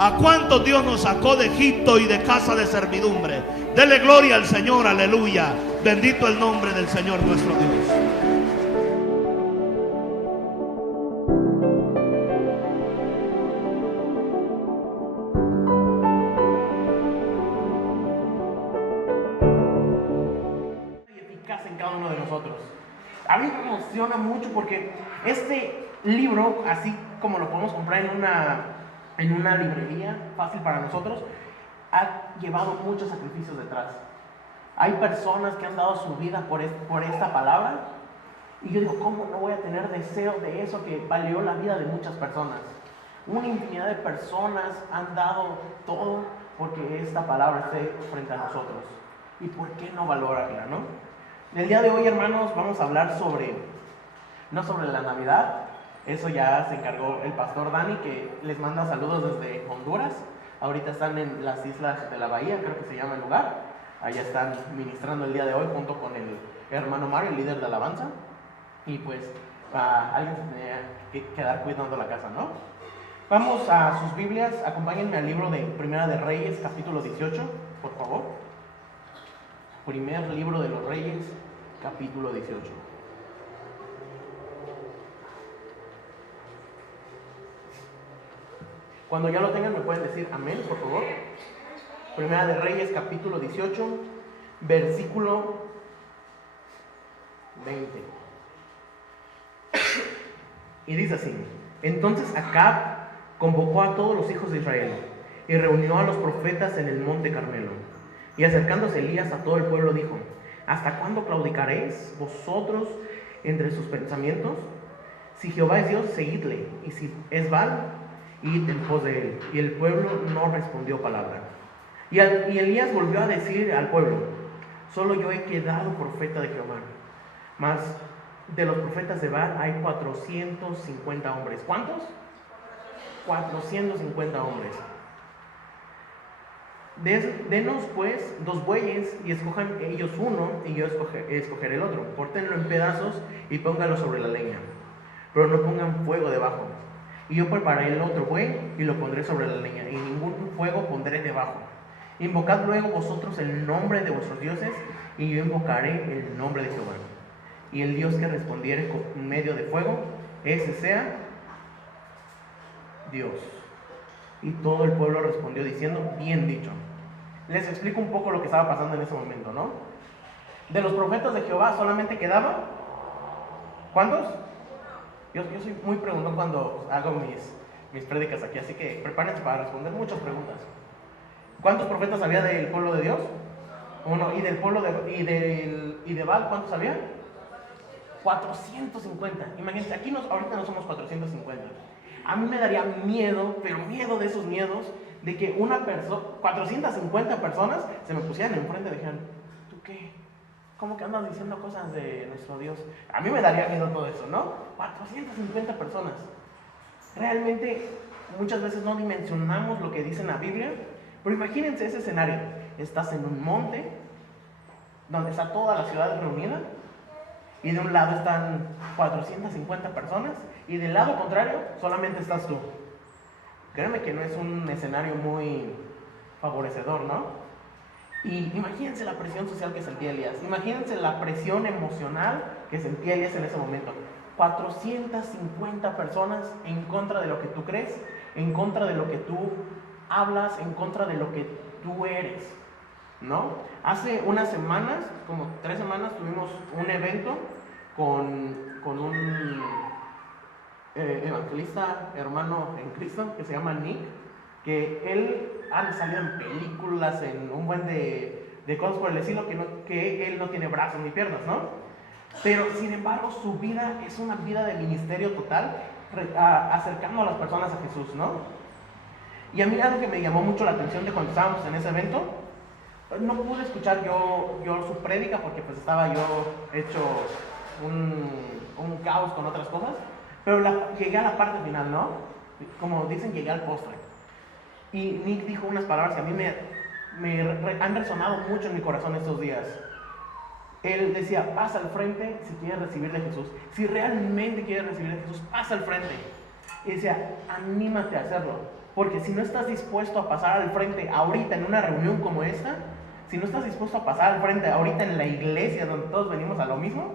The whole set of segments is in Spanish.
¿A cuántos Dios nos sacó de Egipto y de casa de servidumbre? Dele gloria al Señor, aleluya. Bendito el nombre del Señor nuestro Dios. En cada uno de nosotros. A mí me emociona mucho porque este libro, así como lo podemos comprar en una librería fácil para nosotros, ha llevado muchos sacrificios detrás. Hay personas que han dado su vida por esta palabra, y yo digo, ¿cómo no voy a tener deseo de eso que valió la vida de muchas personas? Una infinidad de personas han dado todo porque esta palabra esté frente a nosotros. ¿Y por qué no valorarla, no? El día de hoy, hermanos, vamos a hablar no sobre la Navidad. Eso ya se encargó el pastor Dani, que les manda saludos desde Honduras. Ahorita están en las islas de la Bahía, creo que se llama el lugar. Allá están ministrando el día de hoy junto con el hermano Mario, el líder de alabanza. Y pues alguien se tenía que quedar cuidando la casa, ¿no? Vamos a sus Biblias, acompáñenme al libro de Primera de Reyes, capítulo 18, por favor. Primer libro de los Reyes, capítulo 18. Cuando ya lo tengan, me pueden decir amén, por favor. Primera de Reyes, capítulo 18, versículo 20. Y dice así: Entonces Acab convocó a todos los hijos de Israel y reunió a los profetas en el monte Carmelo. Y acercándose Elías a todo el pueblo dijo: ¿Hasta cuándo claudicaréis vosotros entre sus pensamientos? Si Jehová es Dios, seguidle, y si es Baal, id en pos de él. Y el pueblo no respondió palabra. Y Elías volvió a decir al pueblo: Solo yo he quedado profeta de Jehová, mas de los profetas de Baal hay 450 hombres. ¿Cuántos? 450 hombres. Denos pues 2 bueyes y escojan ellos uno y yo escogeré el otro. Córtenlo en pedazos y pónganlo sobre la leña, pero no pongan fuego debajo. Y yo prepararé el otro buey y lo pondré sobre la leña, y ningún fuego pondré debajo. Invocad luego vosotros el nombre de vuestros dioses, y yo invocaré el nombre de Jehová. Y el Dios que respondiere en medio de fuego, ese sea Dios. Y todo el pueblo respondió diciendo: Bien dicho. Les explico un poco lo que estaba pasando en ese momento, ¿no? De los profetas de Jehová solamente quedaba, ¿cuántos? Yo soy muy preguntón cuando hago mis prédicas aquí, así que prepárense para responder muchas preguntas. ¿Cuántos profetas había del pueblo de Dios? Uno. ¿Y del pueblo de Baal cuántos había? 450. Imagínense, aquí ahorita no somos 450. A mí me daría miedo, pero miedo de esos miedos, de que 450 personas se me pusieran enfrente y dijeran: ¿tú qué? ¿Cómo que andas diciendo cosas de nuestro Dios? A mí me daría miedo todo eso, ¿no? 450 personas. Realmente muchas veces no dimensionamos lo que dice en la Biblia, pero imagínense ese escenario. Estás en un monte donde está toda la ciudad reunida, y de un lado están 450 personas, y del lado contrario solamente estás tú. Créeme que no es un escenario muy favorecedor, ¿no? Y imagínense la presión social que sentía Elías. Imagínense la presión emocional que sentía Elías en ese momento. 450 personas en contra de lo que tú crees, en contra de lo que tú hablas, en contra de lo que tú eres, ¿no? Hace unas semanas, como 3 semanas, tuvimos un evento con un evangelista hermano en Cristo que se llama Nick, que él ha salido en películas, en un buen de cosas por el estilo, que él no tiene brazos ni piernas, ¿no? Pero sin embargo su vida es una vida de ministerio total, acercando a las personas a Jesús, ¿no? Y a mí algo que me llamó mucho la atención de cuando estábamos en ese evento, no pude escuchar yo su prédica porque pues estaba yo hecho un caos con otras cosas, pero llegué a la parte final, ¿no? Como dicen, llegué al postre. Y Nick dijo unas palabras que a mí me han resonado mucho en mi corazón estos días. Él decía: pasa al frente si quieres recibir de Jesús. Si realmente quieres recibir de Jesús, pasa al frente. Y decía: anímate a hacerlo, Porque si no estás dispuesto a pasar al frente ahorita en una reunión como esta, si no estás dispuesto a pasar al frente ahorita en la iglesia donde todos venimos a lo mismo,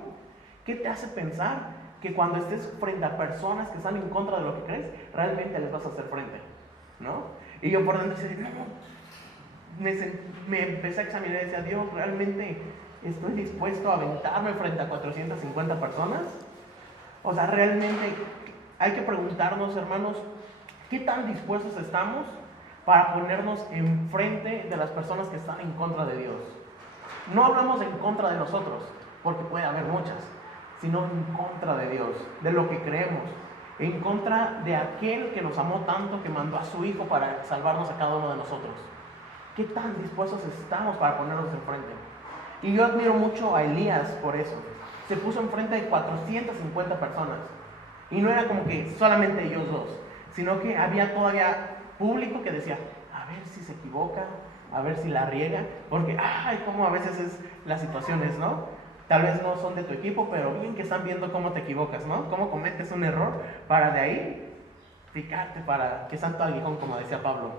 ¿qué te hace pensar que cuando estés frente a personas que están en contra de lo que crees, realmente les vas a hacer frente? ¿No? Y yo por dentro decía, no, me empecé a examinar y decía, Dios, ¿realmente estoy dispuesto a aventarme frente a 450 personas? O sea, realmente hay que preguntarnos, hermanos, ¿qué tan dispuestos estamos para ponernos enfrente de las personas que están en contra de Dios? No hablamos en contra de nosotros, porque puede haber muchas, sino en contra de Dios, de lo que creemos, en contra de aquel que nos amó tanto, que mandó a su Hijo para salvarnos a cada uno de nosotros. ¿Qué tan dispuestos estamos para ponernos enfrente? Y yo admiro mucho a Elías por eso. Se puso enfrente de 450 personas. Y no era como que solamente ellos dos, sino que había todavía público que decía, a ver si se equivoca, a ver si la riega, porque, como a veces es las situaciones, ¿no? Tal vez no son de tu equipo, pero bien que están viendo cómo te equivocas, ¿no? Cómo cometes un error para de ahí picarte para que santo aguijón, como decía Pablo.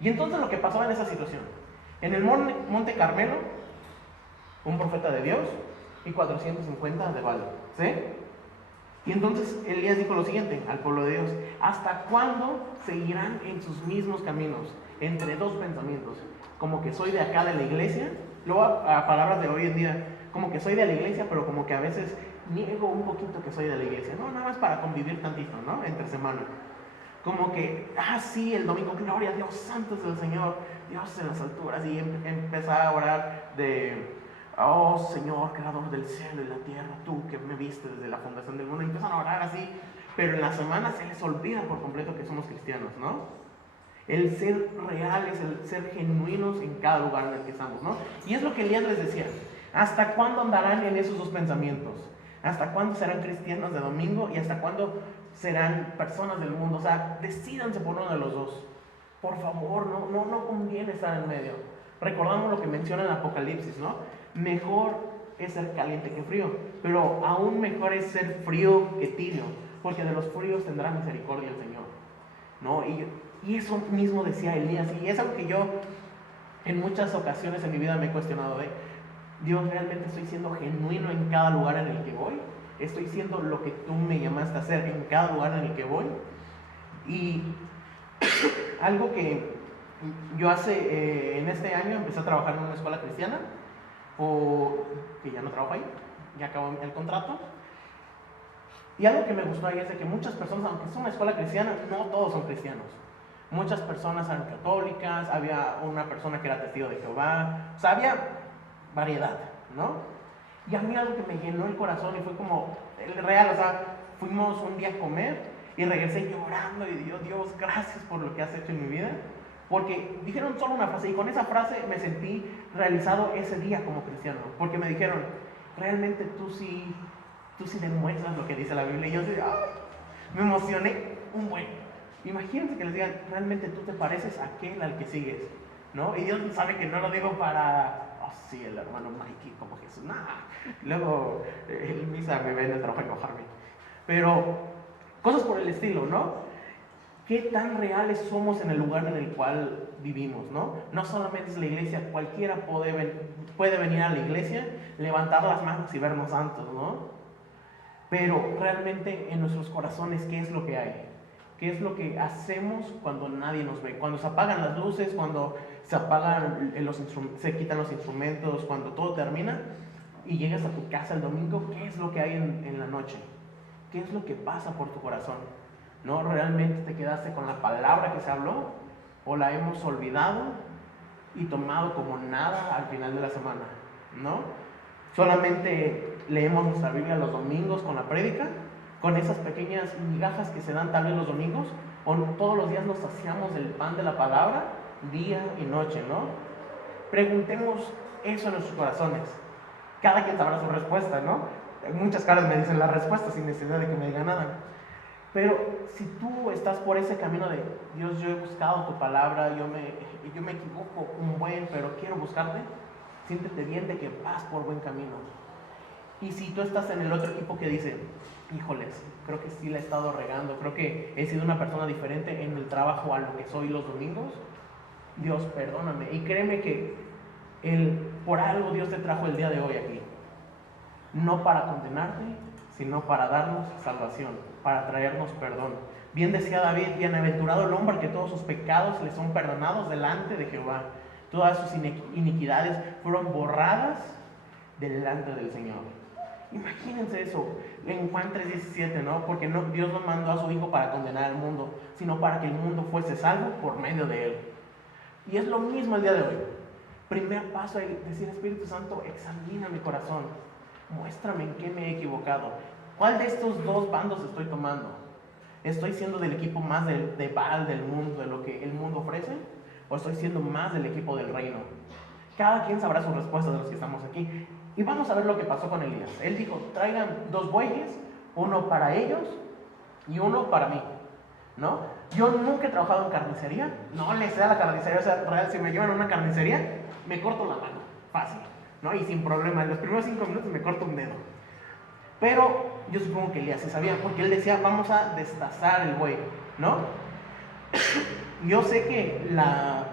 Y entonces lo que pasó en esa situación, en el Monte Carmelo, un profeta de Dios y 450 de Baal, ¿sí? Y entonces Elías dijo lo siguiente al pueblo de Dios: ¿hasta cuándo seguirán en sus mismos caminos, entre dos pensamientos? Como que soy de acá de la iglesia, luego a palabras de hoy en día, como que soy de la iglesia, pero como que a veces niego un poquito que soy de la iglesia, no, nada más para convivir tantito, ¿no? Entre semana. Como que, sí, el domingo, gloria a Dios, santo es el Señor, Dios en las alturas, y empezar a orar de, oh Señor, creador del cielo y la tierra, tú que me viste desde la fundación del mundo, y empiezan a orar así, pero en la semana se les olvida por completo que somos cristianos, ¿no? El ser reales, el ser genuinos en cada lugar en el que estamos, ¿no? Y es lo que Elías les decía: ¿hasta cuándo andarán en esos dos pensamientos? ¿Hasta cuándo serán cristianos de domingo y hasta cuándo serán personas del mundo? O sea, decídanse por uno de los dos. Por favor, no conviene estar en medio. Recordamos lo que menciona en Apocalipsis, ¿no? Mejor es ser caliente que frío, pero aún mejor es ser frío que tibio, porque de los fríos tendrá misericordia el Señor, ¿no? Y eso mismo decía Elías, y es algo que yo en muchas ocasiones en mi vida me he cuestionado de: Dios, ¿realmente estoy siendo genuino en cada lugar en el que voy? ¿Estoy siendo lo que tú me llamaste a hacer en cada lugar en el que voy? Y algo que yo en este año empecé a trabajar en una escuela cristiana, que ya no trabajo ahí, ya acabó el contrato. Y algo que me gustó ahí es de que muchas personas, aunque es una escuela cristiana, no todos son cristianos. Muchas personas eran católicas, había una persona que era testigo de Jehová, o sea, había variedad, ¿no? Y a mí algo que me llenó el corazón y fue como real, o sea, fuimos un día a comer y regresé llorando y Dios, gracias por lo que has hecho en mi vida, porque dijeron solo una frase y con esa frase me sentí realizado ese día como cristiano, porque me dijeron: realmente tú sí demuestras lo que dice la Biblia. Y yo me emocioné un buen. Imagínense que les digan: realmente tú te pareces a aquel al que sigues, ¿no? Y Dios sabe que no lo digo para, sí, el hermano Mikey como Jesús, luego el misa me ven el trabajo a enojarme, pero cosas por el estilo, ¿no? ¿Qué tan reales somos en el lugar en el cual vivimos, no? No solamente es la iglesia, cualquiera puede venir a la iglesia, levantar las manos y vernos santos, ¿no? Pero realmente en nuestros corazones, ¿qué es lo que hay? ¿Qué es lo que hacemos cuando nadie nos ve? Cuando se apagan las luces, cuando se apagan se quitan los instrumentos, cuando todo termina y llegas a tu casa el domingo, ¿qué es lo que hay en la noche? ¿Qué es lo que pasa por tu corazón? ¿No? ¿Realmente te quedaste con la palabra que se habló? ¿O la hemos olvidado y tomado como nada al final de la semana? ¿No? Solamente leemos nuestra Biblia los domingos con la prédica, con esas pequeñas migajas que se dan tal vez los domingos, o todos los días nos saciamos del pan de la palabra, día y noche, ¿no? Preguntemos eso en nuestros corazones. Cada quien sabrá su respuesta, ¿no? Muchas caras me dicen la respuesta sin necesidad de que me digan nada. Pero si tú estás por ese camino de: Dios, yo he buscado tu palabra, yo me equivoco un buen, pero quiero buscarte, siéntete bien de que vas por buen camino. Y si tú estás en el otro equipo que dice, híjoles, creo que sí la he estado regando, creo que he sido una persona diferente en el trabajo a lo que soy los domingos, Dios, perdóname. Y créeme que por algo Dios te trajo el día de hoy aquí. No para condenarte, sino para darnos salvación, para traernos perdón. Bien decía David, bienaventurado el hombre que todos sus pecados le son perdonados delante de Jehová. Todas sus iniquidades fueron borradas delante del Señor. Imagínense eso, en Juan 3:17, ¿no? Porque Dios no mandó a su Hijo para condenar al mundo, sino para que el mundo fuese salvo por medio de Él. Y es lo mismo el día de hoy. Primer paso es decir, Espíritu Santo, examina mi corazón, muéstrame en qué me he equivocado. ¿Cuál de estos dos bandos estoy tomando? ¿Estoy siendo del equipo más de Baal, del mundo, de lo que el mundo ofrece? ¿O estoy siendo más del equipo del reino? Cada quien sabrá su respuesta de los que estamos aquí. Y vamos a ver lo que pasó con Elías. Él dijo, traigan 2 bueyes, uno para ellos y uno para mí, ¿no? Yo nunca he trabajado en carnicería, no le sé a la carnicería, o sea, real, si me llevan a una carnicería, me corto la mano, fácil, ¿no? Y sin problema, en los primeros 5 minutos me corto un dedo. Pero yo supongo que Elías sí sabía, porque él decía, vamos a destazar el buey, ¿no? Yo sé que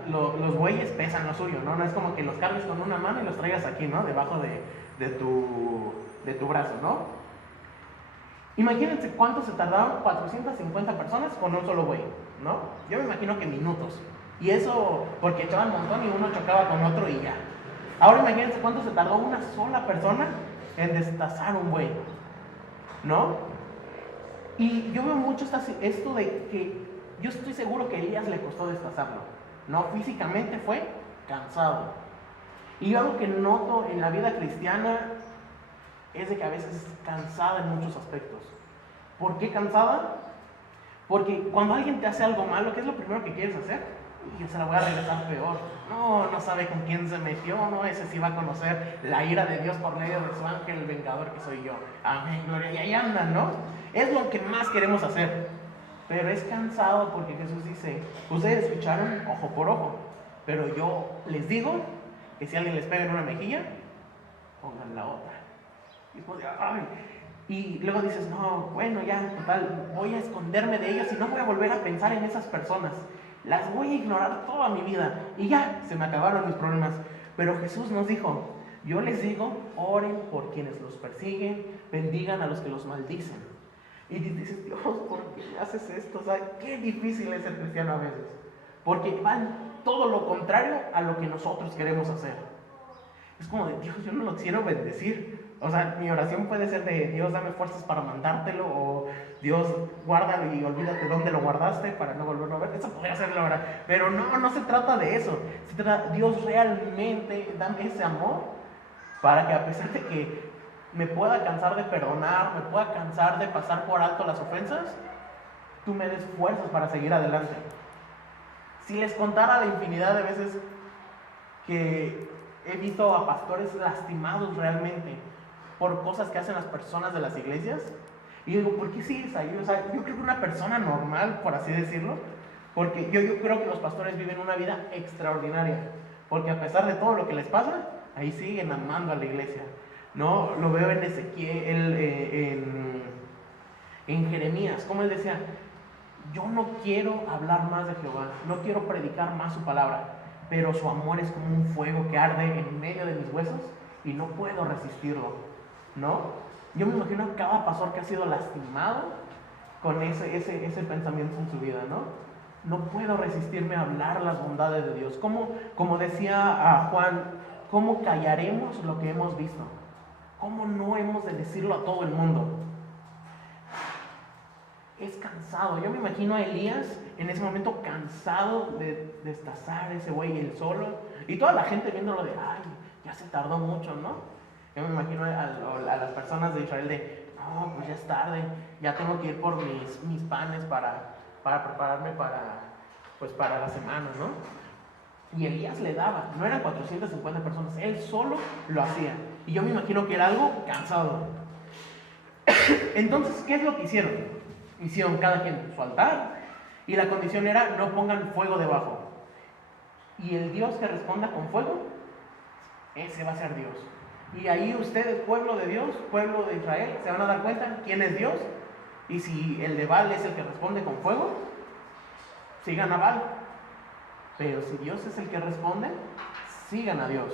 los bueyes pesan lo suyo, ¿no? No es como que los cargues con una mano y los traigas aquí, ¿no? Debajo de tu brazo, ¿no? Imagínense cuánto se tardaron 450 personas con un solo buey, ¿no? Yo me imagino que minutos. Y eso porque echaban un montón y uno chocaba con otro y ya. Ahora imagínense cuánto se tardó una sola persona en destazar un buey, ¿no? Y yo veo mucho esto de que yo estoy seguro que a Elías le costó destazarlo, ¿no? Físicamente fue cansado. Y yo algo que noto en la vida cristiana es de que a veces es cansada en muchos aspectos. ¿Por qué cansada? Porque cuando alguien te hace algo malo, ¿qué es lo primero que quieres hacer? Y yo se la voy a regresar peor. No sabe con quién se metió, no, ese sí va a conocer la ira de Dios por medio de su ángel, el vengador que soy yo. Amén, gloria. Y ahí andan, ¿no? Es lo que más queremos hacer. Pero es cansado porque Jesús dice, ustedes escucharon ojo por ojo, pero yo les digo que si alguien les pega en una mejilla, pongan la otra. Y, pues, y luego dices, no, bueno, ya, total, voy a esconderme de ellos y no voy a volver a pensar en esas personas. Las voy a ignorar toda mi vida y ya, se me acabaron mis problemas. Pero Jesús nos dijo, yo les digo, oren por quienes los persiguen, bendigan a los que los maldicen. Y dices, Dios, ¿por qué haces esto? O sea, qué difícil es ser cristiano a veces. Porque van todo lo contrario a lo que nosotros queremos hacer. Es como de, Dios, yo no lo quiero bendecir. O sea, mi oración puede ser de, Dios, dame fuerzas para mandártelo. O Dios, guárdalo y olvídate dónde lo guardaste para no volverlo a ver. Eso podría ser la oración. Pero no se trata de eso. Se trata, Dios, realmente dame ese amor para que a pesar de que me pueda cansar de perdonar, me pueda cansar de pasar por alto las ofensas, tú me des fuerzas para seguir adelante. Si les contara la infinidad de veces que he visto a pastores lastimados realmente por cosas que hacen las personas de las iglesias, y yo digo, ¿por qué sigues ahí? O sea, yo creo que una persona normal, por así decirlo, porque yo creo que los pastores viven una vida extraordinaria, porque a pesar de todo lo que les pasa, ahí siguen amando a la iglesia. No, lo veo en Ezequiel, en Jeremías, como él decía, yo no quiero hablar más de Jehová, no quiero predicar más su palabra, pero su amor es como un fuego que arde en medio de mis huesos y no puedo resistirlo, ¿no? Yo me imagino a cada pastor que ha sido lastimado con ese pensamiento en su vida, ¿no? No puedo resistirme a hablar las bondades de Dios. Como decía a Juan, ¿cómo callaremos lo que hemos visto? ¿Cómo no hemos de decirlo a todo el mundo? Es cansado. Yo me imagino a Elías en ese momento cansado de destazar ese buey él solo. Y toda la gente viéndolo de, ay, ya se tardó mucho, ¿no? Yo me imagino a las personas de Israel de, no, pues ya es tarde, ya tengo que ir por mis panes para prepararme para la semana, ¿no? Y Elías le daba, no eran 450 personas, él solo lo hacía. Y yo me imagino que era algo cansado. Entonces, ¿qué es lo que hicieron? Hicieron cada quien su altar y la condición era no pongan fuego debajo. Y el Dios que responda con fuego, ese va a ser Dios. Y ahí ustedes, pueblo de Dios, pueblo de Israel, se van a dar cuenta quién es Dios. Y si el de Baal es el que responde con fuego, sigan a Baal. Pero si Dios es el que responde, sigan a Dios.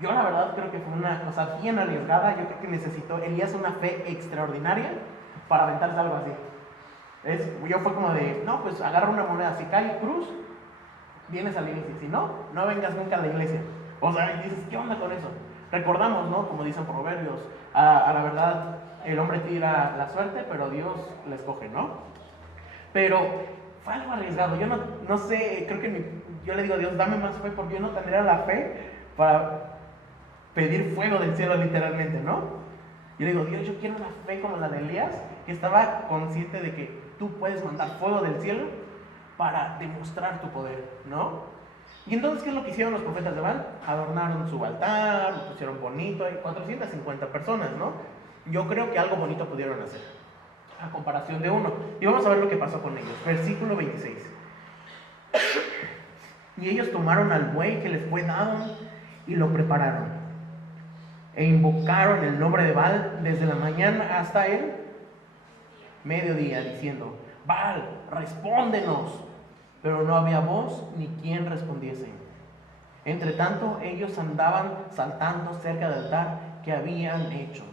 Yo la verdad creo que fue una cosa bien arriesgada. Yo creo que necesitó Elías una fe extraordinaria para aventarse algo así. Yo fue como de, no, pues agarra una moneda, si cae cruz, vienes a la iglesia. Si no, no vengas nunca a la iglesia. O sea, y dices, ¿qué onda con eso? Recordamos, ¿no? Como dicen Proverbios, a la verdad el hombre tira la suerte, pero Dios la escoge, ¿no? Pero fue algo arriesgado. Yo no sé, creo que yo le digo a Dios, dame más fe, porque yo no tendría la fe para pedir fuego del cielo literalmente, ¿no? Yo le digo, Dios, yo quiero una fe como la de Elías, que estaba consciente de que tú puedes mandar fuego del cielo para demostrar tu poder, ¿no? Y entonces, ¿qué es lo que hicieron los profetas de Baal? Adornaron su altar, lo pusieron bonito, hay 450 personas, ¿no? Yo creo que algo bonito pudieron hacer, a comparación de uno. Y vamos a ver lo que pasó con ellos. Versículo 26. Y ellos tomaron al buey que les fue dado y lo prepararon. E invocaron el nombre de Baal desde la mañana hasta el mediodía, diciendo, Baal, respóndenos. Pero no había voz ni quien respondiese. Entre tanto, ellos andaban saltando cerca del altar que habían hecho.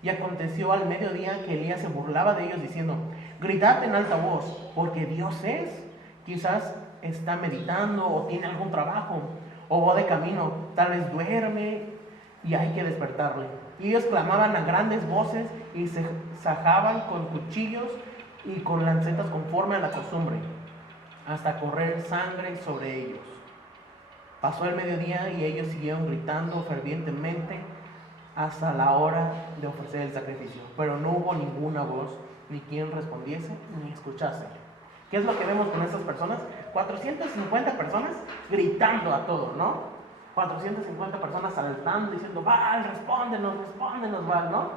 Y aconteció al mediodía que Elías se burlaba de ellos, diciendo, gritad en alta voz, porque Dios es. Quizás está meditando o tiene algún trabajo, o va de camino, tal vez duerme y hay que despertarle. Y ellos clamaban a grandes voces y se sajaban con cuchillos y con lancetas conforme a la costumbre, hasta correr sangre sobre ellos. Pasó el mediodía y ellos siguieron gritando fervientemente hasta la hora de ofrecer el sacrificio. Pero no hubo ninguna voz, ni quien respondiese, ni escuchase. ¿Qué es lo que vemos con estas personas? 450 personas gritando a todo, ¿no? 450 personas saltando, diciendo, Baal, respóndenos, Baal, ¿no?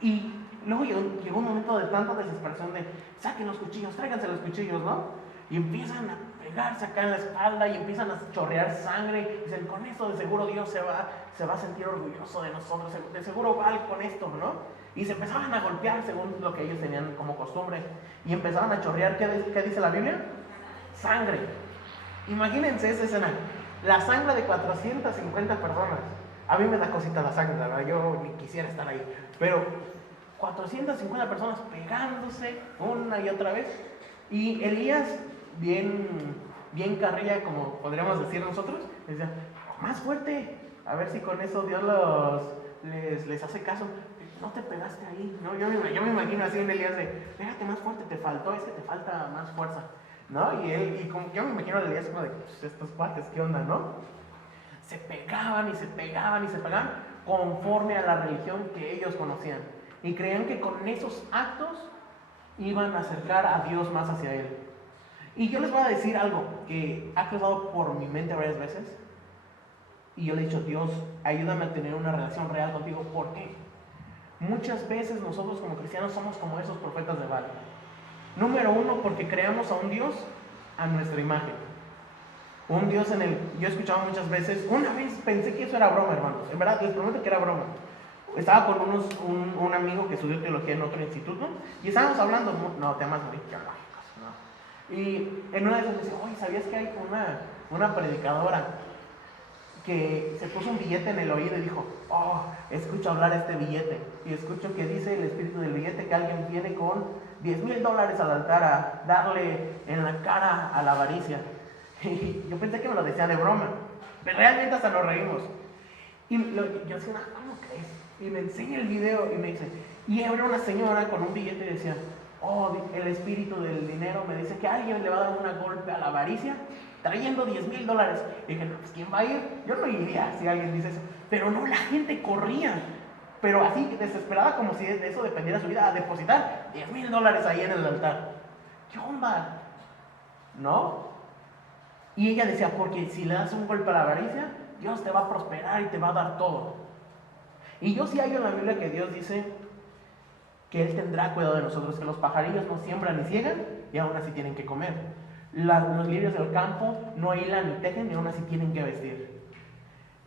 Y luego llegó un momento de tanta desesperación de, saquen los cuchillos, tráiganse los cuchillos, ¿no? Y empiezan a pegarse acá en la espalda y empiezan a chorrear sangre. Y dicen, con esto de seguro Dios se va a sentir orgulloso de nosotros, de seguro Baal con esto, ¿no? Y se empezaban a golpear según lo que ellos tenían como costumbre. Y empezaban a chorrear, ¿qué dice la Biblia? Sangre. Imagínense esa escena, la sangre de 450 personas. A mí me da cosita la sangre, la verdad, yo ni quisiera estar ahí. Pero 450 personas pegándose una y otra vez. Y Elías, bien carrilla, como podríamos decir nosotros, decía, más fuerte, a ver si con eso Dios les hace caso. No te pegaste ahí, ¿no? Yo me imagino así en Elías de, pégate más fuerte, te falta más fuerza, ¿no? Y como yo me imagino a Elías como de, pues, estos cuates, ¿qué onda, no? Se pegaban y se pegaban y se pegaban conforme a la religión que ellos conocían. Y creían que con esos actos iban a acercar a Dios más hacia Él. Y yo les voy a decir algo que ha cruzado por mi mente varias veces. Y yo le he dicho, Dios, ayúdame a tener una relación real contigo. ¿Por qué? Muchas veces nosotros como cristianos somos como esos profetas de Baal. Número uno, porque creamos a un Dios a nuestra imagen. Un Dios yo he escuchado muchas veces, una vez pensé que eso era broma, hermanos. En verdad, les prometo que era broma. Estaba con un amigo que estudió teología en otro instituto y estábamos hablando, no, temas muy teológicos, ¿no? Y en una de esas me dice, oye, ¿sabías que hay una predicadora que se puso un billete en el oído y dijo, oh, escucho hablar este billete y escucho que dice el espíritu del billete que alguien viene con $10,000 al altar a darle en la cara a la avaricia? Y yo pensé que me lo decía de broma, pero realmente hasta nos reímos. Y yo decía, ¿cómo crees? Y me enseña el video y me dice, y era una señora con un billete y decía, oh, el espíritu del dinero me dice que alguien le va a dar un golpe a la avaricia trayendo $10,000. Y dije, no, pues ¿quién va a ir? Yo no iría si alguien dice eso. Pero no, la gente corría, pero así desesperada, como si de eso dependiera su vida, a depositar $10,000 ahí en el altar. ¿Qué onda? ¿No? Y ella decía, porque si le das un golpe a la avaricia, Dios te va a prosperar y te va a dar todo. Y yo sí hay en la Biblia que Dios dice que Él tendrá cuidado de nosotros, que los pajarillos no siembran ni ciegan y aún así tienen que comer. Los lirios del campo no hilan ni tejen y aún así tienen que vestir.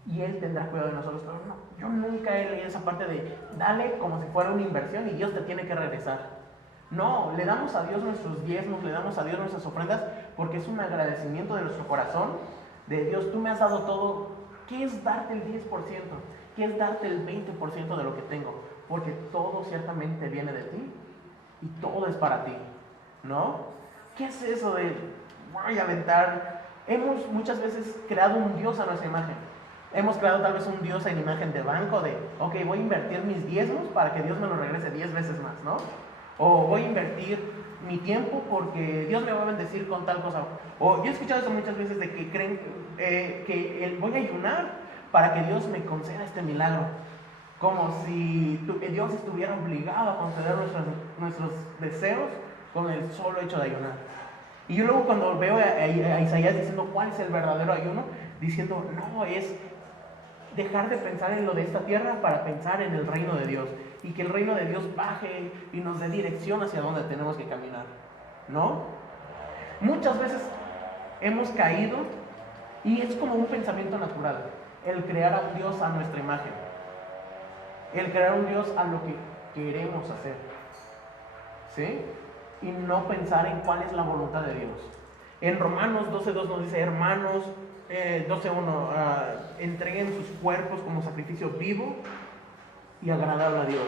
y Él tendrá cuidado de nosotros. Pero no, yo nunca he leído esa parte de dale como si fuera una inversión y Dios te tiene que regresar. No, le damos a Dios nuestros diezmos, le damos a Dios nuestras ofrendas porque es un agradecimiento de nuestro corazón, de Dios, tú me has dado todo. ¿Qué es darte el 10%? ¿Qué es darte el 20% de lo que tengo? Porque todo ciertamente viene de ti y todo es para ti, ¿no? ¿Qué es eso de voy a aventar? Hemos muchas veces creado un Dios a nuestra imagen. Hemos creado tal vez un Dios en imagen de banco, de ok, voy a invertir mis diezmos para que Dios me lo regrese 10 veces más, ¿no? O voy a invertir mi tiempo porque Dios me va a bendecir con tal cosa. O yo he escuchado eso muchas veces de que creen que voy a ayunar para que Dios me conceda este milagro. Como si Dios estuviera obligado a conceder nuestros deseos con el solo hecho de ayunar. Y yo luego cuando veo a Isaías diciendo cuál es el verdadero ayuno, diciendo no, es dejar de pensar en lo de esta tierra para pensar en el reino de Dios. Y que el reino de Dios baje y nos dé dirección hacia donde tenemos que caminar, ¿no? Muchas veces hemos caído y es como un pensamiento natural, el crear a un Dios a nuestra imagen, el crear un Dios a lo que queremos hacer, ¿sí? Y no pensar en cuál es la voluntad de Dios. En Romanos 12:2 nos dice, hermanos, 12:1, entreguen sus cuerpos como sacrificio vivo y agradable a Dios,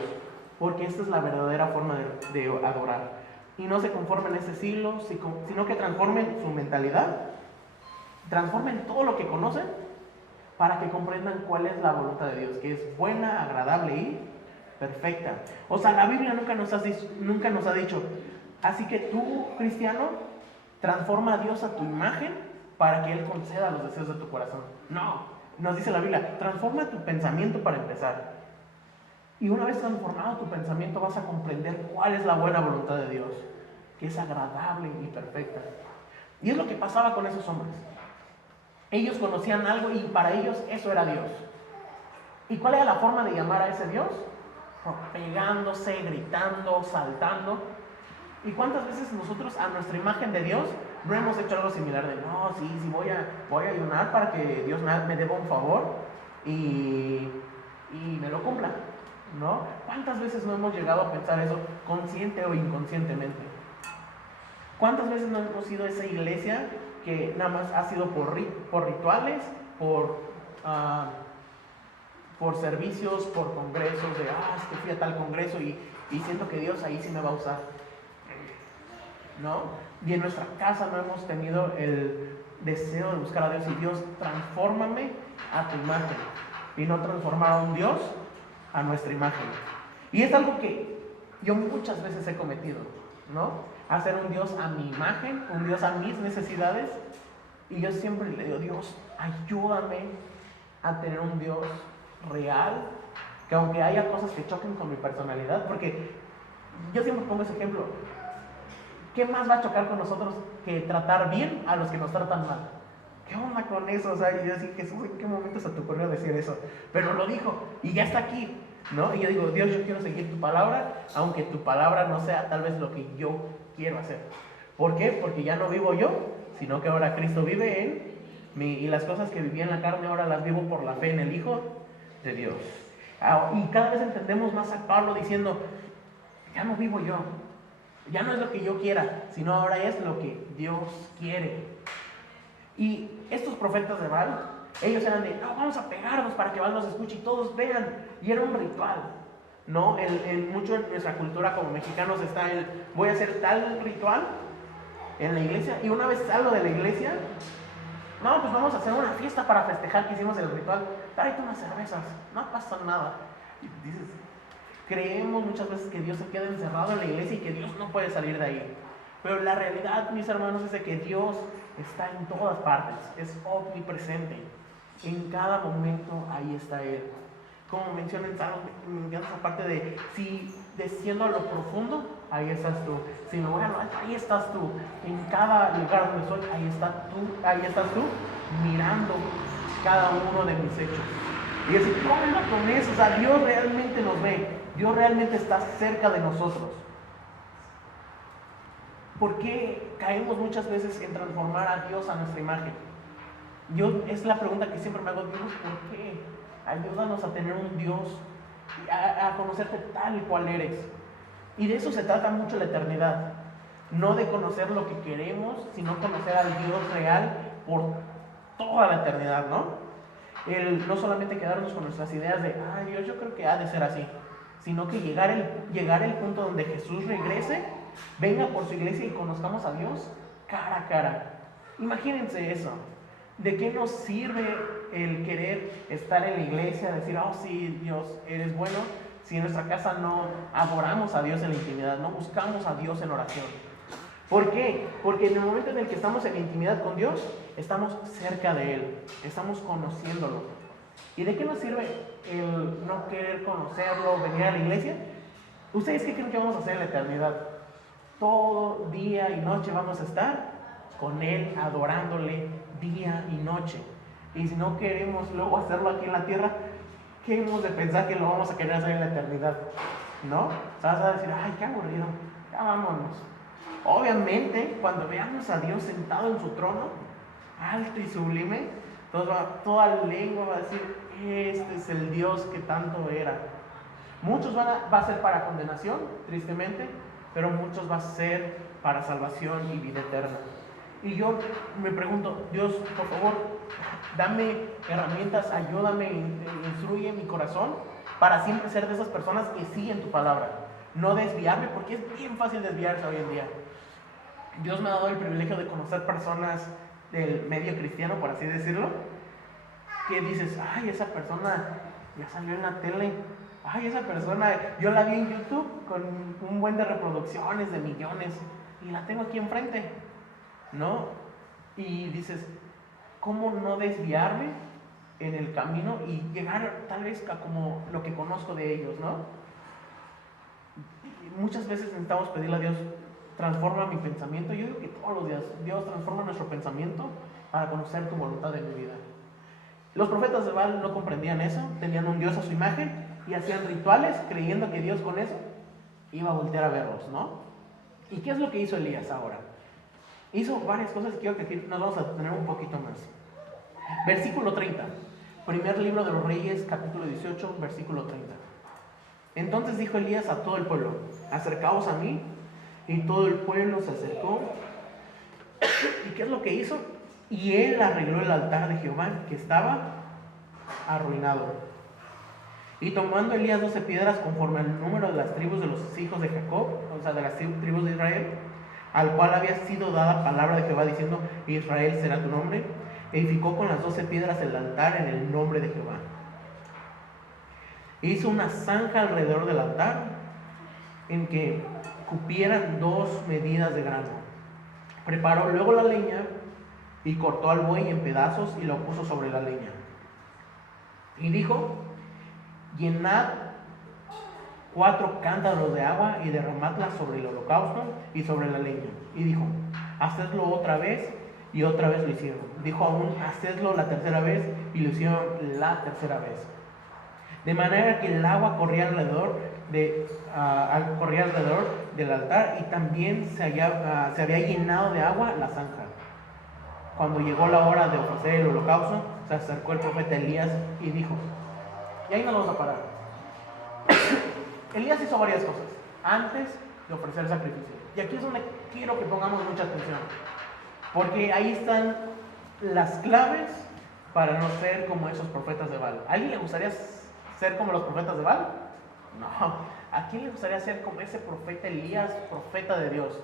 porque esta es la verdadera forma de adorar. Y no se conformen a este siglo, sino que transformen su mentalidad, transformen todo lo que conocen para que comprendan cuál es la voluntad de Dios, que es buena, agradable y perfecta. O sea, la Biblia nunca nos ha dicho, así que tú, cristiano, transforma a Dios a tu imagen para que Él conceda los deseos de tu corazón. No, nos dice la Biblia, transforma tu pensamiento para empezar. Y una vez transformado tu pensamiento vas a comprender cuál es la buena voluntad de Dios, que es agradable y perfecta. Y es lo que pasaba con esos hombres. Ellos conocían algo y para ellos eso era Dios. ¿Y cuál era la forma de llamar a ese Dios? Pegándose, gritando, saltando. ¿Y cuántas veces nosotros a nuestra imagen de Dios no hemos hecho algo similar de no, sí, voy a ayunar para que Dios me deba un favor y me lo cumpla? ¿No? ¿Cuántas veces no hemos llegado a pensar eso consciente o inconscientemente? ¿Cuántas veces no hemos sido esa iglesia que nada más ha sido por rituales, por servicios, por congresos, de es que fui a tal congreso y siento que Dios ahí sí me va a usar, ¿no? Y en nuestra casa no hemos tenido el deseo de buscar a Dios y Dios, transfórmame a tu imagen, y no transformar a un Dios a nuestra imagen. Y es algo que yo muchas veces he cometido, ¿no? Hacer un Dios a mi imagen, un Dios a mis necesidades. Y yo siempre le digo, Dios, ayúdame a tener un Dios real, que aunque haya cosas que choquen con mi personalidad, porque yo siempre pongo ese ejemplo, ¿qué más va a chocar con nosotros que tratar bien a los que nos tratan mal? ¿Qué onda con eso? O sea, y yo decía, Jesús, ¿en qué momento se te ocurrió decir eso? Pero lo dijo y ya está aquí, ¿no? Y yo digo, Dios, yo quiero seguir tu palabra, aunque tu palabra no sea tal vez lo que yo quiero hacer. ¿Por qué? Porque ya no vivo yo, sino que ahora Cristo vive en mí, y las cosas que viví en la carne ahora las vivo por la fe en el Hijo de Dios. Y cada vez entendemos más a Pablo diciendo, ya no vivo yo, ya no es lo que yo quiera, sino ahora es lo que Dios quiere. Y estos profetas de Baal, ellos eran de, no, vamos a pegarnos para que Baal nos escuche y todos vean, y era un ritual, ¿no? Mucho en nuestra cultura como mexicanos está el, voy a hacer tal ritual en la iglesia, y una vez salgo de la iglesia, no, pues vamos a hacer una fiesta para festejar que hicimos el ritual, tráete unas cervezas, no pasa nada. Y dices, creemos muchas veces que Dios se queda encerrado en la iglesia y que Dios no puede salir de ahí. Pero la realidad, mis hermanos, es de que Dios está en todas partes, es omnipresente. En cada momento ahí está Él. Como menciona en Salmos, me encanta esa parte de, si desciendo a lo profundo, ahí estás tú. Si me voy a lo alto, ahí estás tú. En cada lugar donde soy, ahí estás tú, mirando cada uno de mis hechos. Y decir, ¿qué onda con eso? O sea, Dios realmente nos ve, Dios realmente está cerca de nosotros. ¿Por qué caemos muchas veces en transformar a Dios a nuestra imagen? Es la pregunta que siempre me hago: Dios, ¿por qué? Ayúdanos a tener un Dios, a conocerte tal y cual eres. Y de eso se trata mucho la eternidad. No de conocer lo que queremos, sino conocer al Dios real por toda la eternidad, ¿no? No solamente quedarnos con nuestras ideas de, ay Dios, yo creo que ha de ser así, sino que llegar el punto donde Jesús regrese, venga por su iglesia y conozcamos a Dios cara a cara. Imagínense eso. ¿De qué nos sirve el querer estar en la iglesia, decir, oh sí, Dios, eres bueno, si en nuestra casa no adoramos a Dios en la intimidad, no buscamos a Dios en oración? ¿Por qué? Porque en el momento en el que estamos en intimidad con Dios, estamos cerca de Él, estamos conociéndolo. ¿Y de qué nos sirve el no querer conocerlo, venir a la iglesia? ¿Ustedes qué creen que vamos a hacer en la eternidad? Todo día y noche vamos a estar con Él, adorándole día y noche. Y si no queremos luego hacerlo aquí en la tierra, ¿qué hemos de pensar que lo vamos a querer hacer en la eternidad? ¿No? Vas a decir, ay, qué aburrido, ya vámonos. Obviamente, cuando veamos a Dios sentado en su trono, alto y sublime, toda lengua va a decir, este es el Dios que tanto era. Muchos va a ser para condenación, tristemente, pero muchos va a ser para salvación y vida eterna. Y yo me pregunto, Dios, por favor, dame herramientas, ayúdame, instruye mi corazón para siempre ser de esas personas que siguen tu palabra. No desviarme, porque es bien fácil desviarse hoy en día. Dios me ha dado el privilegio de conocer personas del medio cristiano, por así decirlo, que dices, ay, esa persona ya salió en la tele, ay, esa persona, yo la vi en YouTube con un buen de reproducciones, de millones, y la tengo aquí enfrente, ¿no? Y dices, ¿cómo no desviarme en el camino y llegar tal vez a como lo que conozco de ellos, ¿no? Y muchas veces necesitamos pedirle a Dios, transforma mi pensamiento. Yo digo que todos los días Dios transforma nuestro pensamiento para conocer tu voluntad en mi vida. Los profetas de Baal no comprendían eso, tenían un Dios a su imagen y hacían rituales creyendo que Dios con eso iba a voltear a verlos, ¿no? ¿Y qué es lo que hizo Elías ahora? Hizo varias cosas, quiero que aquí nos vamos a detener un poquito más. Versículo 30, primer libro de los Reyes, capítulo 18, versículo 30. Entonces dijo Elías a todo el pueblo, acercaos a mí. Y todo el pueblo se acercó. ¿Y qué es lo que hizo? Y él arregló el altar de Jehová, que estaba arruinado. Y tomando Elías 12 piedras conforme al número de las tribus de los hijos de Jacob, o sea, de las tribus de Israel, al cual había sido dada palabra de Jehová diciendo, Israel será tu nombre, edificó con las 12 piedras el altar en el nombre de Jehová. E hizo una zanja alrededor del altar en que cupieran 2 medidas de grano. Preparó luego la leña y cortó al buey en pedazos y lo puso sobre la leña. Y dijo, llenad 4 cántaros de agua y derramadla sobre el holocausto y sobre la leña. Y dijo, hacedlo otra vez, y otra vez lo hicieron. Dijo aún, hacedlo la tercera vez, y lo hicieron la tercera vez. De manera que el agua corría alrededor del altar, y también se había llenado de agua la zanja. Cuando llegó la hora de ofrecer el holocausto, se acercó el profeta Elías y dijo, y ahí nos vamos a parar. Elías hizo varias cosas antes de ofrecer el sacrificio, y aquí es donde quiero que pongamos mucha atención, porque ahí están las claves para no ser como esos profetas de Baal. ¿A alguien le gustaría ser como los profetas de Baal? No. ¿A quién le gustaría ser como ese profeta Elías, profeta de Dios?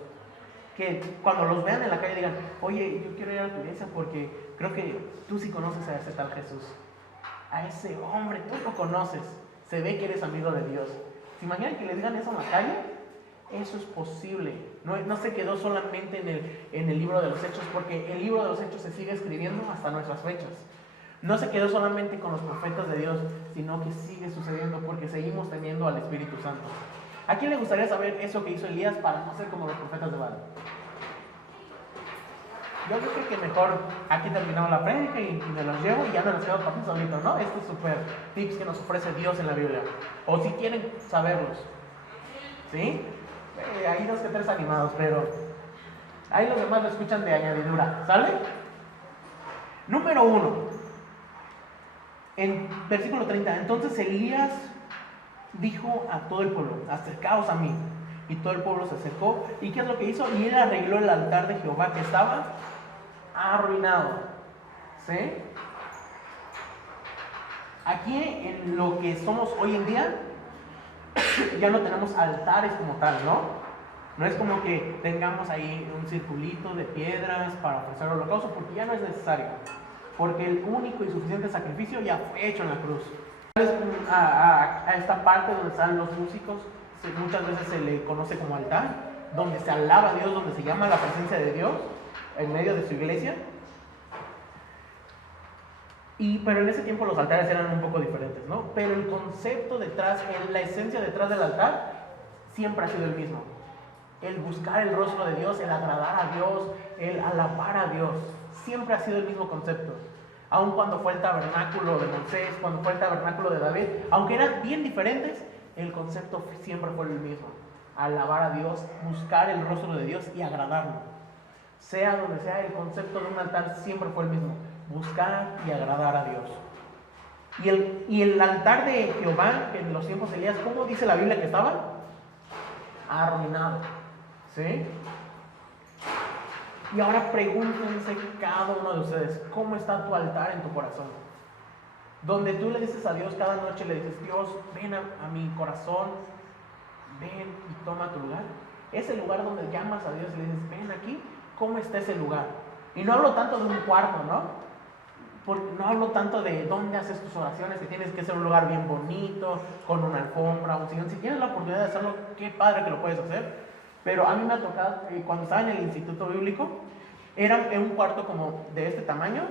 Que cuando los vean en la calle digan, oye, yo quiero ir a tu iglesia porque creo que tú sí conoces a ese tal Jesús. A ese hombre, tú lo conoces. Se ve que eres amigo de Dios. ¿Se imaginan que les digan eso en la calle? Eso es posible. No se quedó solamente en el libro de los Hechos, porque el libro de los Hechos se sigue escribiendo hasta nuestras fechas. No se quedó solamente con los profetas de Dios, sino que sigue sucediendo porque seguimos teniendo al Espíritu Santo. ¿A quién le gustaría saber eso que hizo Elías para no ser como los profetas de Baal? Yo creo que mejor aquí terminamos la prédica y me los llevo y ya me los quedo para mí solito, ¿no? Estos super tips que nos ofrece Dios en la Biblia. O si quieren saberlos, ¿sí? Hay 2 que 3 animados, pero ahí los demás lo escuchan de añadidura, ¿sale? Número 1, en versículo 30, entonces Elías dijo a todo el pueblo, acercaos a mí. Y todo el pueblo se acercó. ¿Y qué es lo que hizo? Y él arregló el altar de Jehová que estaba arruinado. ¿Sí? Aquí en lo que somos hoy en día, ya no tenemos altares como tal, ¿no? No es como que tengamos ahí un circulito de piedras para ofrecer holocausto, porque ya no es necesario. Porque el único y suficiente sacrificio ya fue hecho en la cruz. A esta parte donde están los músicos, muchas veces se le conoce como altar, donde se alaba a Dios, donde se llama la presencia de Dios en medio de su iglesia. Pero en ese tiempo los altares eran un poco diferentes, ¿no? Pero el concepto detrás, la esencia detrás del altar siempre ha sido el mismo. El buscar el rostro de Dios, el agradar a Dios, el alabar a Dios, siempre ha sido el mismo concepto. Aun cuando fue el tabernáculo de Moisés, cuando fue el tabernáculo de David, aunque eran bien diferentes, el concepto siempre fue el mismo. Alabar a Dios, buscar el rostro de Dios y agradarlo. Sea donde sea, el concepto de un altar siempre fue el mismo. Buscar y agradar a Dios. Y el altar de Jehová, en los tiempos de Elías, ¿cómo dice la Biblia que estaba? Arruinado. ¿Sí? Y ahora pregúntense cada uno de ustedes, ¿cómo está tu altar en tu corazón? Donde tú le dices a Dios cada noche, le dices, Dios, ven a mi corazón, ven y toma tu lugar. Ese lugar donde llamas a Dios y le dices, ven aquí, ¿cómo está ese lugar? Y no hablo tanto de un cuarto, ¿no? Porque no hablo tanto de dónde haces tus oraciones, que tienes que ser un lugar bien bonito, con una alfombra, un sillón. Si tienes la oportunidad de hacerlo, qué padre que lo puedes hacer. Pero a mí me ha tocado, cuando estaba en el instituto bíblico, era un cuarto como de este tamaño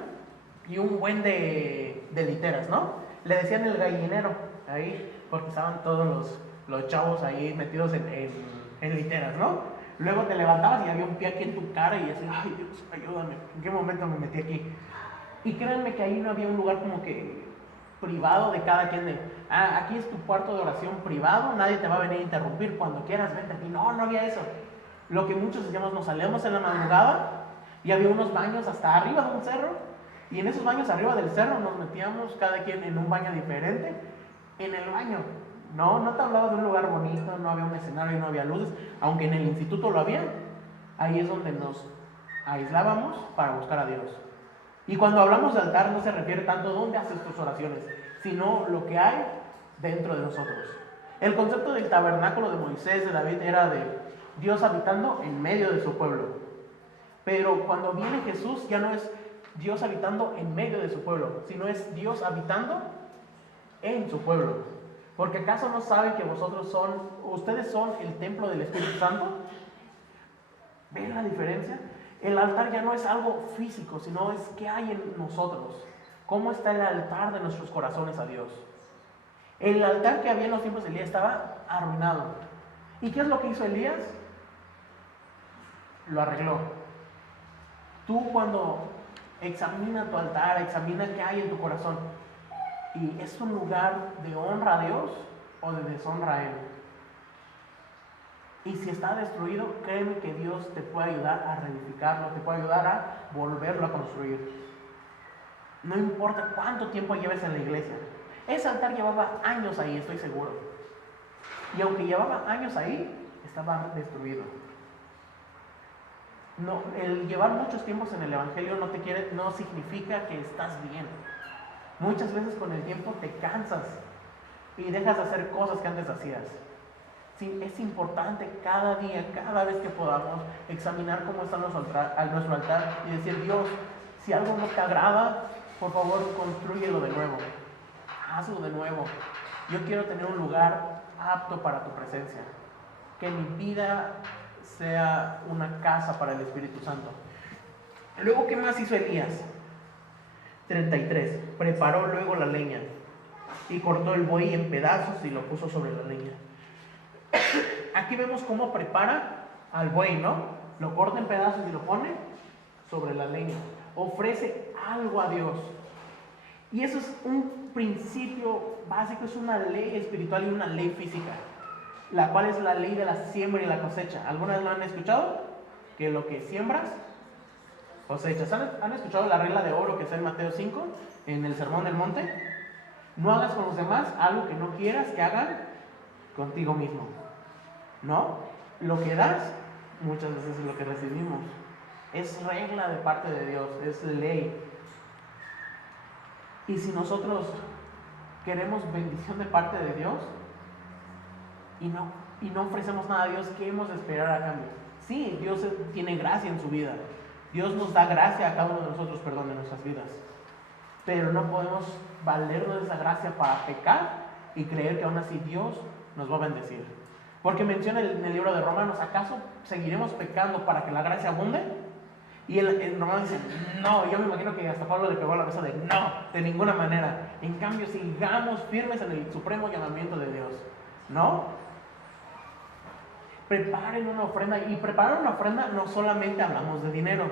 y un buen de literas, ¿no? Le decían el gallinero ahí, porque estaban todos los chavos ahí metidos en literas, ¿no? Luego te levantabas y había un pie aquí en tu cara y decías, ay Dios, ayúdame, ¿en qué momento me metí aquí? Y créanme que ahí no había un lugar como que privado de cada quien aquí es tu cuarto de oración privado, nadie te va a venir a interrumpir, cuando quieras vente aquí. No había eso. Lo que muchos decíamos, nos salíamos en la madrugada y había unos baños hasta arriba de un cerro, y en esos baños arriba del cerro nos metíamos cada quien en un baño diferente, en el baño. No te hablaba de un lugar bonito, no había un escenario, no había luces, aunque en el instituto lo había. Ahí es donde nos aislábamos para buscar a Dios. Y cuando hablamos de altar no se refiere tanto a dónde haces tus oraciones, sino lo que hay dentro de nosotros. El concepto del tabernáculo de Moisés, de David, era de Dios habitando en medio de su pueblo. Pero cuando viene Jesús ya no es Dios habitando en medio de su pueblo, sino es Dios habitando en su pueblo. Porque ¿acaso no saben que ustedes son el templo del Espíritu Santo? ¿Ven la diferencia? El altar ya no es algo físico, sino es qué hay en nosotros. ¿Cómo está el altar de nuestros corazones a Dios? El altar que había en los tiempos de Elías estaba arruinado. ¿Y qué es lo que hizo Elías? Lo arregló. Tú cuando examina tu altar, examina qué hay en tu corazón, y es un lugar de honra a Dios o de deshonra a Él. Y si está destruido, créeme que Dios te puede ayudar a reedificarlo, te puede ayudar a volverlo a construir. No importa cuánto tiempo lleves en la iglesia. Ese altar llevaba años ahí, estoy seguro. Y aunque llevaba años ahí, estaba destruido. No, el llevar muchos tiempos en el evangelio no significa que estás bien. Muchas veces con el tiempo te cansas y dejas de hacer cosas que antes hacías. Sí, es importante cada día, cada vez que podamos, examinar cómo está nuestro altar y decir, Dios, si algo no te agrada, por favor, constrúyelo de nuevo. Hazlo de nuevo. Yo quiero tener un lugar apto para tu presencia. Que mi vida sea una casa para el Espíritu Santo. Luego, ¿qué más hizo Elías? 33. Preparó luego la leña y cortó el buey en pedazos y lo puso sobre la leña. Aquí vemos cómo prepara al buey, ¿no? Lo corta en pedazos y lo pone sobre la leña. Ofrece algo a Dios. Y eso es un principio básico, es una ley espiritual y una ley física, la cual es la ley de la siembra y la cosecha. ¿Alguna vez lo han escuchado? Que lo que siembras, cosechas. ¿Han escuchado la regla de oro que está en Mateo 5, en el Sermón del Monte? No hagas con los demás algo que no quieras que hagan contigo mismo. ¿No? Lo que das, muchas veces es lo que recibimos. Es regla de parte de Dios, es ley. Y si nosotros queremos bendición de parte de Dios y no ofrecemos nada a Dios, ¿qué hemos de esperar a cambio? Sí, Dios tiene gracia en su vida. Dios nos da gracia a cada uno de nosotros, perdón, en nuestras vidas. Pero no podemos valernos de esa gracia para pecar y creer que aún así Dios nos va a bendecir. Porque menciona en el libro de Romanos, ¿acaso seguiremos pecando para que la gracia abunde? Y en Romanos dice, no, yo me imagino que hasta Pablo le pegó a la mesa de no, de ninguna manera. En cambio, sigamos firmes en el supremo llamamiento de Dios, ¿no? Preparen una ofrenda. Y preparar una ofrenda no solamente hablamos de dinero.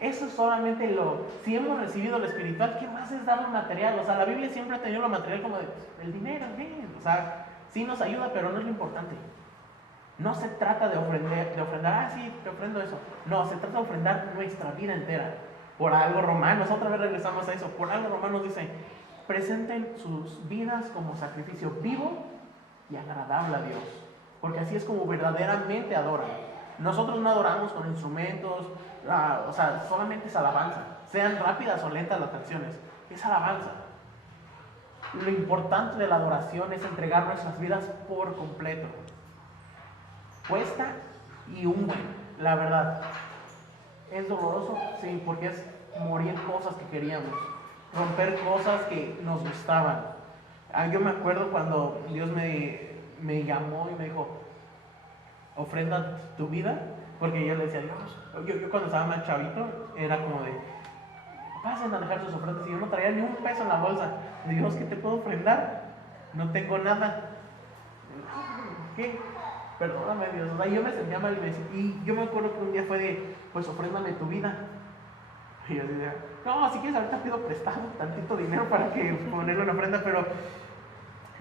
Eso es solamente si hemos recibido lo espiritual, ¿qué más es dar lo material? O sea, la Biblia siempre ha tenido lo material como de, el dinero, bien. O sea, sí nos ayuda, pero no es lo importante. No se trata de ofrendar, sí, te ofrendo eso. No, se trata de ofrendar nuestra vida entera. Por algo Romanos, otra vez regresamos a eso, por algo Romanos dice, presenten sus vidas como sacrificio vivo y agradable a Dios. Porque así es como verdaderamente adoran. Nosotros no adoramos con instrumentos, o sea, solamente es alabanza. Sean rápidas o lentas las canciones, es alabanza. Lo importante de la adoración es entregar nuestras vidas por completo. Cuesta y un buen, la verdad. ¿Es doloroso? Sí, porque es morir cosas que queríamos, romper cosas que nos gustaban. Yo me acuerdo cuando Dios me llamó y me dijo, ofrenda tu vida, porque yo le decía, Dios, yo cuando estaba más chavito, era como de, pasen a dejar sus ofrendas, y yo no traía ni un peso en la bolsa. Dios, ¿qué te puedo ofrendar? No tengo nada. ¿Qué? Perdóname, Dios. O sea, yo me sentía mal y yo me acuerdo que un día fue de, pues ofréndame tu vida. Y yo decía, no, si quieres ahorita pido prestado tantito dinero para que ponerlo en ofrenda, pero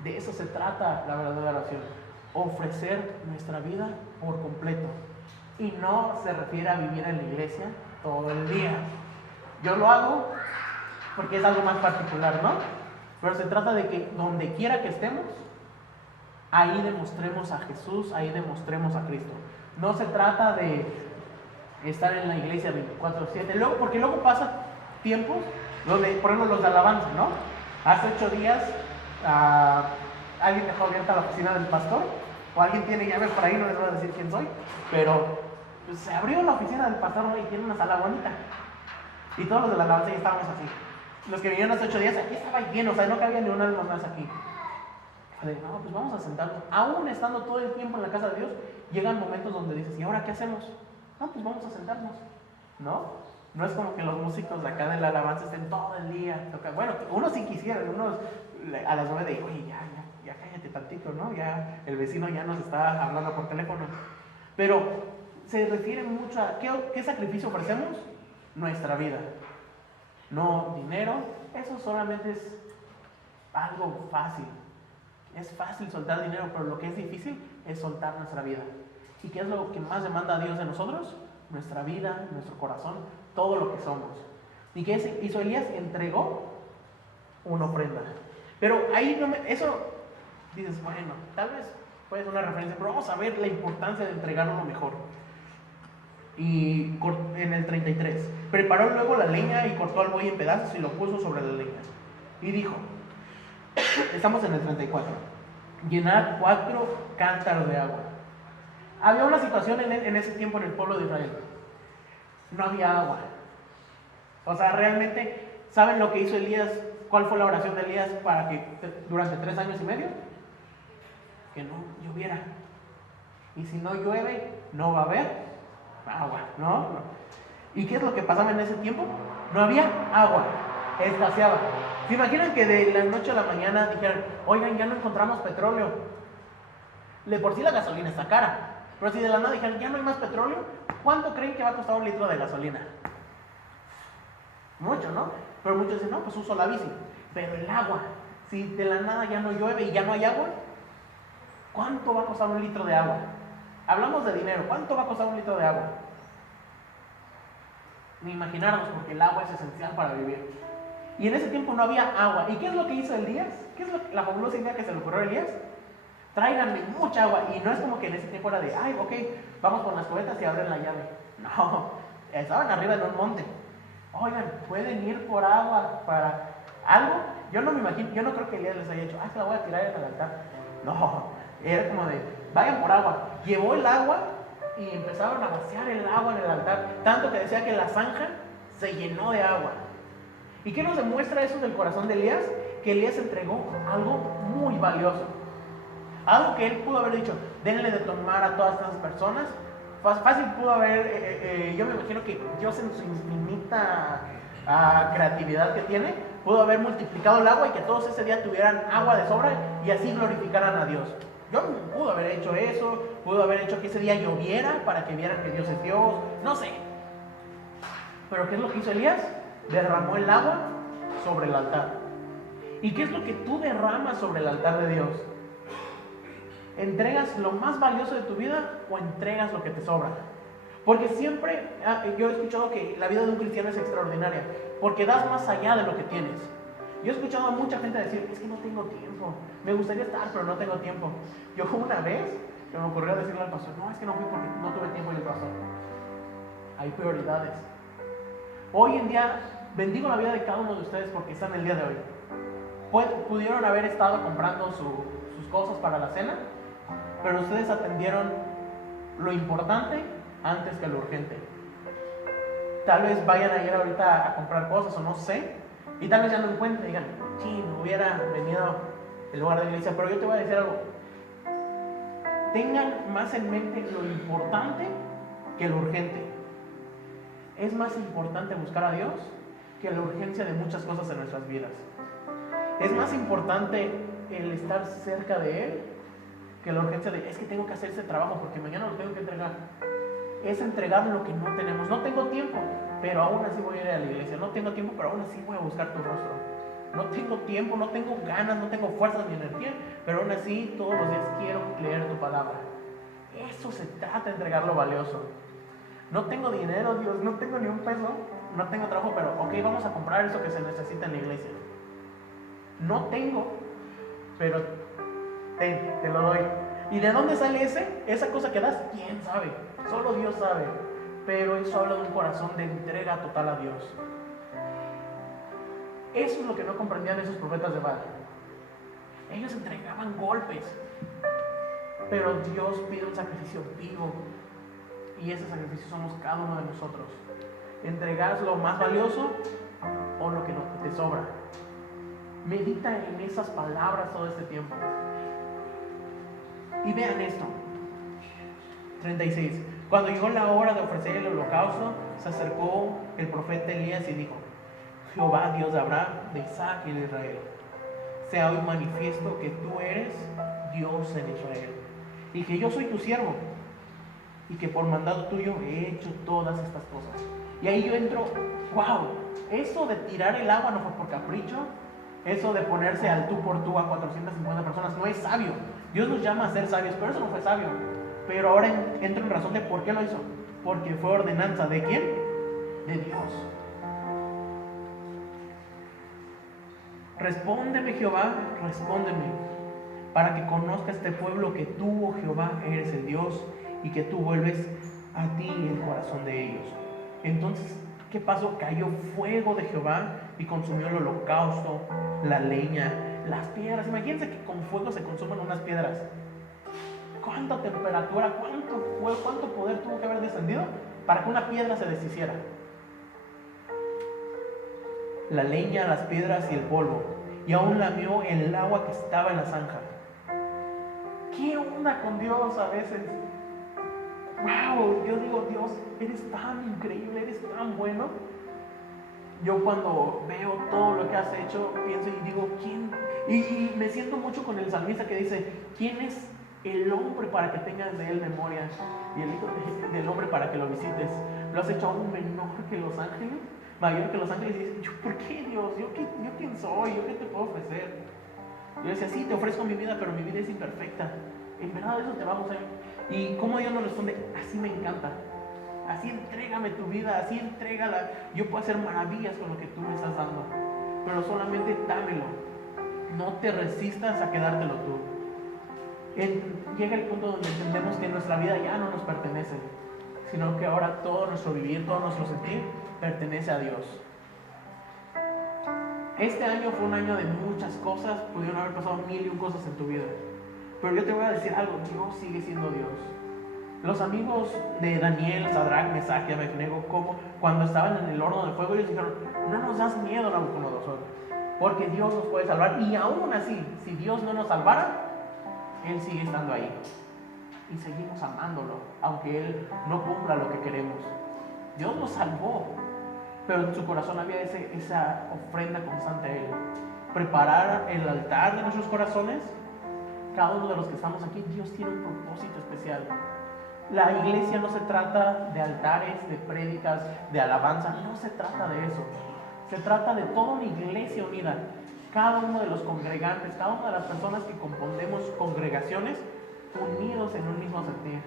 de eso se trata la verdadera oración. Ofrecer nuestra vida por completo. Y no se refiere a vivir en la iglesia todo el día. Yo lo hago porque es algo más particular, ¿no? Pero se trata de que donde quiera que estemos, ahí demostremos a Jesús, ahí demostremos a Cristo. No se trata de estar en la iglesia 24/7. Porque luego pasan tiempos donde, por ejemplo, los de alabanza, ¿no? Hace 8 días alguien dejó abierta la oficina del pastor, o alguien tiene llaves por ahí, no les voy a decir quién soy, pero pues, se abrió la oficina del pastor y tiene una sala bonita. Y todos los de la alabanza ya estábamos así. Los que vinieron hace 8 días, aquí estaba lleno, o sea, no cabía ni un alma más aquí. No, pues vamos a sentarnos. Aún estando todo el tiempo en la casa de Dios, llegan momentos donde dices, ¿y ahora qué hacemos? No, pues vamos a sentarnos, ¿no? No es como que los músicos de acá de la alabanza estén todo el día tocando. Bueno, uno sí quisiera, uno a las 9 de, oye, ya cállate tantito, ¿no? Ya el vecino ya nos está hablando por teléfono. Pero se refiere mucho a, ¿qué sacrificio ofrecemos? Nuestra vida. No dinero, eso solamente es algo fácil. Es fácil soltar dinero, pero lo que es difícil es soltar nuestra vida. ¿Y qué es lo que más demanda a Dios de nosotros? Nuestra vida, nuestro corazón, todo lo que somos. ¿Y qué hizo Elías? Entregó una ofrenda. Pero ahí eso dices, bueno, tal vez puede ser una referencia, pero vamos a ver la importancia de entregarlo lo mejor. Y en el 33, preparó luego la leña y cortó al buey en pedazos y lo puso sobre la leña. Y dijo, estamos en el 34, llenar 4 cántaros de agua. Había una situación en ese tiempo en el pueblo de Israel. No había agua. O sea, realmente, ¿saben lo que hizo Elías? ¿Cuál fue la oración de Elías para que durante 3 años y medio? Que no lloviera. Y si no llueve, no va a haber agua, ¿no? ¿Y qué es lo que pasaba en ese tiempo? No había agua, escaseaba. ¿Se imaginan que de la noche a la mañana dijeran, oigan, ya no encontramos petróleo? De por sí la gasolina está cara, pero si de la nada dijeran, ya no hay más petróleo, ¿cuánto creen que va a costar 1 litro de gasolina? Mucho, ¿no? Pero muchos dicen, no, pues uso la bici. Pero el agua, si de la nada ya no llueve y ya no hay agua, ¿cuánto va a costar 1 litro de agua? Hablamos de dinero, ¿cuánto va a costar 1 litro de agua? ni imaginarnos, porque el agua es esencial para vivir. Y en ese tiempo no había agua. ¿Y qué es lo que hizo Elías? ¿Qué es la fabulosa idea que se le ocurrió a Elías? Tráiganme mucha agua. Y no es como que en ese tiempo era de, ay, ok, vamos con las cubetas y abren la llave. No, estaban arriba en un monte. Oigan, ¿pueden ir por agua para algo? Yo no me imagino, yo no creo que Elías les haya dicho, que la voy a tirar en el altar. No, era como de, vayan por agua. Llevó el agua y empezaron a vaciar el agua en el altar. Tanto que decía que la zanja se llenó de agua. ¿Y qué nos demuestra eso del corazón de Elías? Que Elías entregó algo muy valioso. Algo que él pudo haber dicho, denle de tomar a todas estas personas. Fácil pudo haber, yo me imagino que Dios en su infinita creatividad que tiene, pudo haber multiplicado el agua y que todos ese día tuvieran agua de sobra y así glorificaran a Dios. Yo pudo haber hecho eso, pudo haber hecho que ese día lloviera para que vieran que Dios es Dios, no sé. Pero ¿qué es lo que hizo Elías? Derramó el agua sobre el altar. ¿Y qué es lo que tú derramas sobre el altar de Dios? ¿Entregas lo más valioso de tu vida o entregas lo que te sobra? Porque siempre, yo he escuchado que la vida de un cristiano es extraordinaria, porque das más allá de lo que tienes. Yo he escuchado a mucha gente decir, es que no tengo tiempo, me gustaría estar, pero no tengo tiempo. Yo una vez, que me ocurrió decirle al pastor, no, es que no fui porque no tuve tiempo. Y el pastor, hay prioridades. Hoy en día, bendigo la vida de cada uno de ustedes porque están el día de hoy. Pudieron haber estado comprando sus cosas para la cena, pero ustedes atendieron lo importante antes que lo urgente. Tal vez vayan a ir ahorita a comprar cosas o no sé, y tal vez ya no encuentren y digan, sí, me hubiera venido en lugar de la iglesia. Pero yo te voy a decir algo, tengan más en mente lo importante que lo urgente. Es más importante buscar a Dios que la urgencia de muchas cosas en nuestras vidas. Es más importante el estar cerca de Él que la urgencia de, es que tengo que hacer ese trabajo porque mañana lo tengo que entregar. Es entregar lo que no tenemos. No tengo tiempo, pero aún así voy a ir a la iglesia. No tengo tiempo, pero aún así voy a buscar tu rostro. No tengo tiempo, no tengo ganas, no tengo fuerzas ni energía, pero aún así todos los días quiero leer tu palabra. Eso se trata de entregar lo valioso. No tengo dinero, Dios, no tengo ni un peso, no tengo trabajo, pero ok, vamos a comprar eso que se necesita en la iglesia. No tengo, pero te lo doy. ¿Y de dónde sale esa cosa que das? ¿Quién sabe? Solo Dios sabe. Pero eso habla de un corazón de entrega total a Dios. Eso es lo que no comprendían esos profetas de Baal. Ellos entregaban golpes, pero Dios pide un sacrificio vivo, y ese sacrificio somos cada uno de nosotros. ¿Entregas lo más valioso o lo que no te sobra? Medita en esas palabras todo este tiempo. Y vean esto. 36. Cuando llegó la hora de ofrecer el holocausto, se acercó el profeta Elías y dijo: Jehová, Dios de Abraham, de Isaac y de Israel, sea hoy manifiesto que tú eres Dios en Israel, y que yo soy tu siervo, y que por mandado tuyo he hecho todas estas cosas. Y ahí yo entro, wow, eso de tirar el agua no fue por capricho, eso de ponerse al tú por tú a 450 personas no es sabio. Dios nos llama a ser sabios, pero eso no fue sabio. Pero ahora entro en razón de por qué lo hizo. Porque fue ordenanza ¿de quién? De Dios. Respóndeme, Jehová, respóndeme, para que conozca este pueblo que tú, oh Jehová, eres el Dios, y que tú vuelves a ti el corazón de ellos. Entonces, ¿qué pasó? Cayó fuego de Jehová y consumió el holocausto, la leña, las piedras. Imagínense que con fuego se consumen unas piedras. ¿Cuánta temperatura, cuánto poder tuvo que haber descendido para que una piedra se deshiciera? La leña, las piedras y el polvo, y aún lamió el agua que estaba en la zanja. ¿Qué onda con Dios a veces? Wow, yo digo, Dios, eres tan increíble, eres tan bueno. Yo cuando veo todo lo que has hecho, pienso y digo, ¿quién? Y me siento mucho con el salmista que dice, ¿quién es el hombre para que tengas de él memoria? Y el hijo del hombre para que lo visites. Lo has hecho aún menor que los ángeles, mayor que los ángeles. Y dices, ¿yo por qué, Dios? ¿Yo quién soy? ¿Yo qué te puedo ofrecer? Yo decía, sí, te ofrezco mi vida, pero mi vida es imperfecta. En verdad eso te vamos a ver. Y cómo Dios nos responde, así me encanta. así entrégame tu vida, así entrégala. Yo puedo hacer maravillas con lo que tú me estás dando, pero solamente dámelo. No te resistas a quedártelo tú. Llega el punto donde entendemos que nuestra vida ya no nos pertenece, sino que ahora todo nuestro vivir, todo nuestro sentir pertenece a Dios. Este año fue un año de muchas cosas, pudieron haber pasado 1000 cosas en tu vida, pero yo te voy a decir algo: Dios sigue siendo Dios. Los amigos de Daniel, Sadrach, Mesach y Abednego, como cuando estaban en el horno de fuego, ellos dijeron: no nos das miedo, Nabucodonosor, porque Dios nos puede salvar. Y aún así, si Dios no nos salvara, Él sigue estando ahí y seguimos amándolo, aunque Él no cumpla lo que queremos. Dios nos salvó, pero en su corazón había esa ofrenda constante a Él. Preparar el altar de nuestros corazones. Cada uno de los que estamos aquí, Dios tiene un propósito especial. La iglesia no se trata de altares, de prédicas, de alabanza. No se trata de eso. Se trata de toda una iglesia unida. Cada uno de los congregantes, cada una de las personas que componemos congregaciones, unidos en un mismo sentir.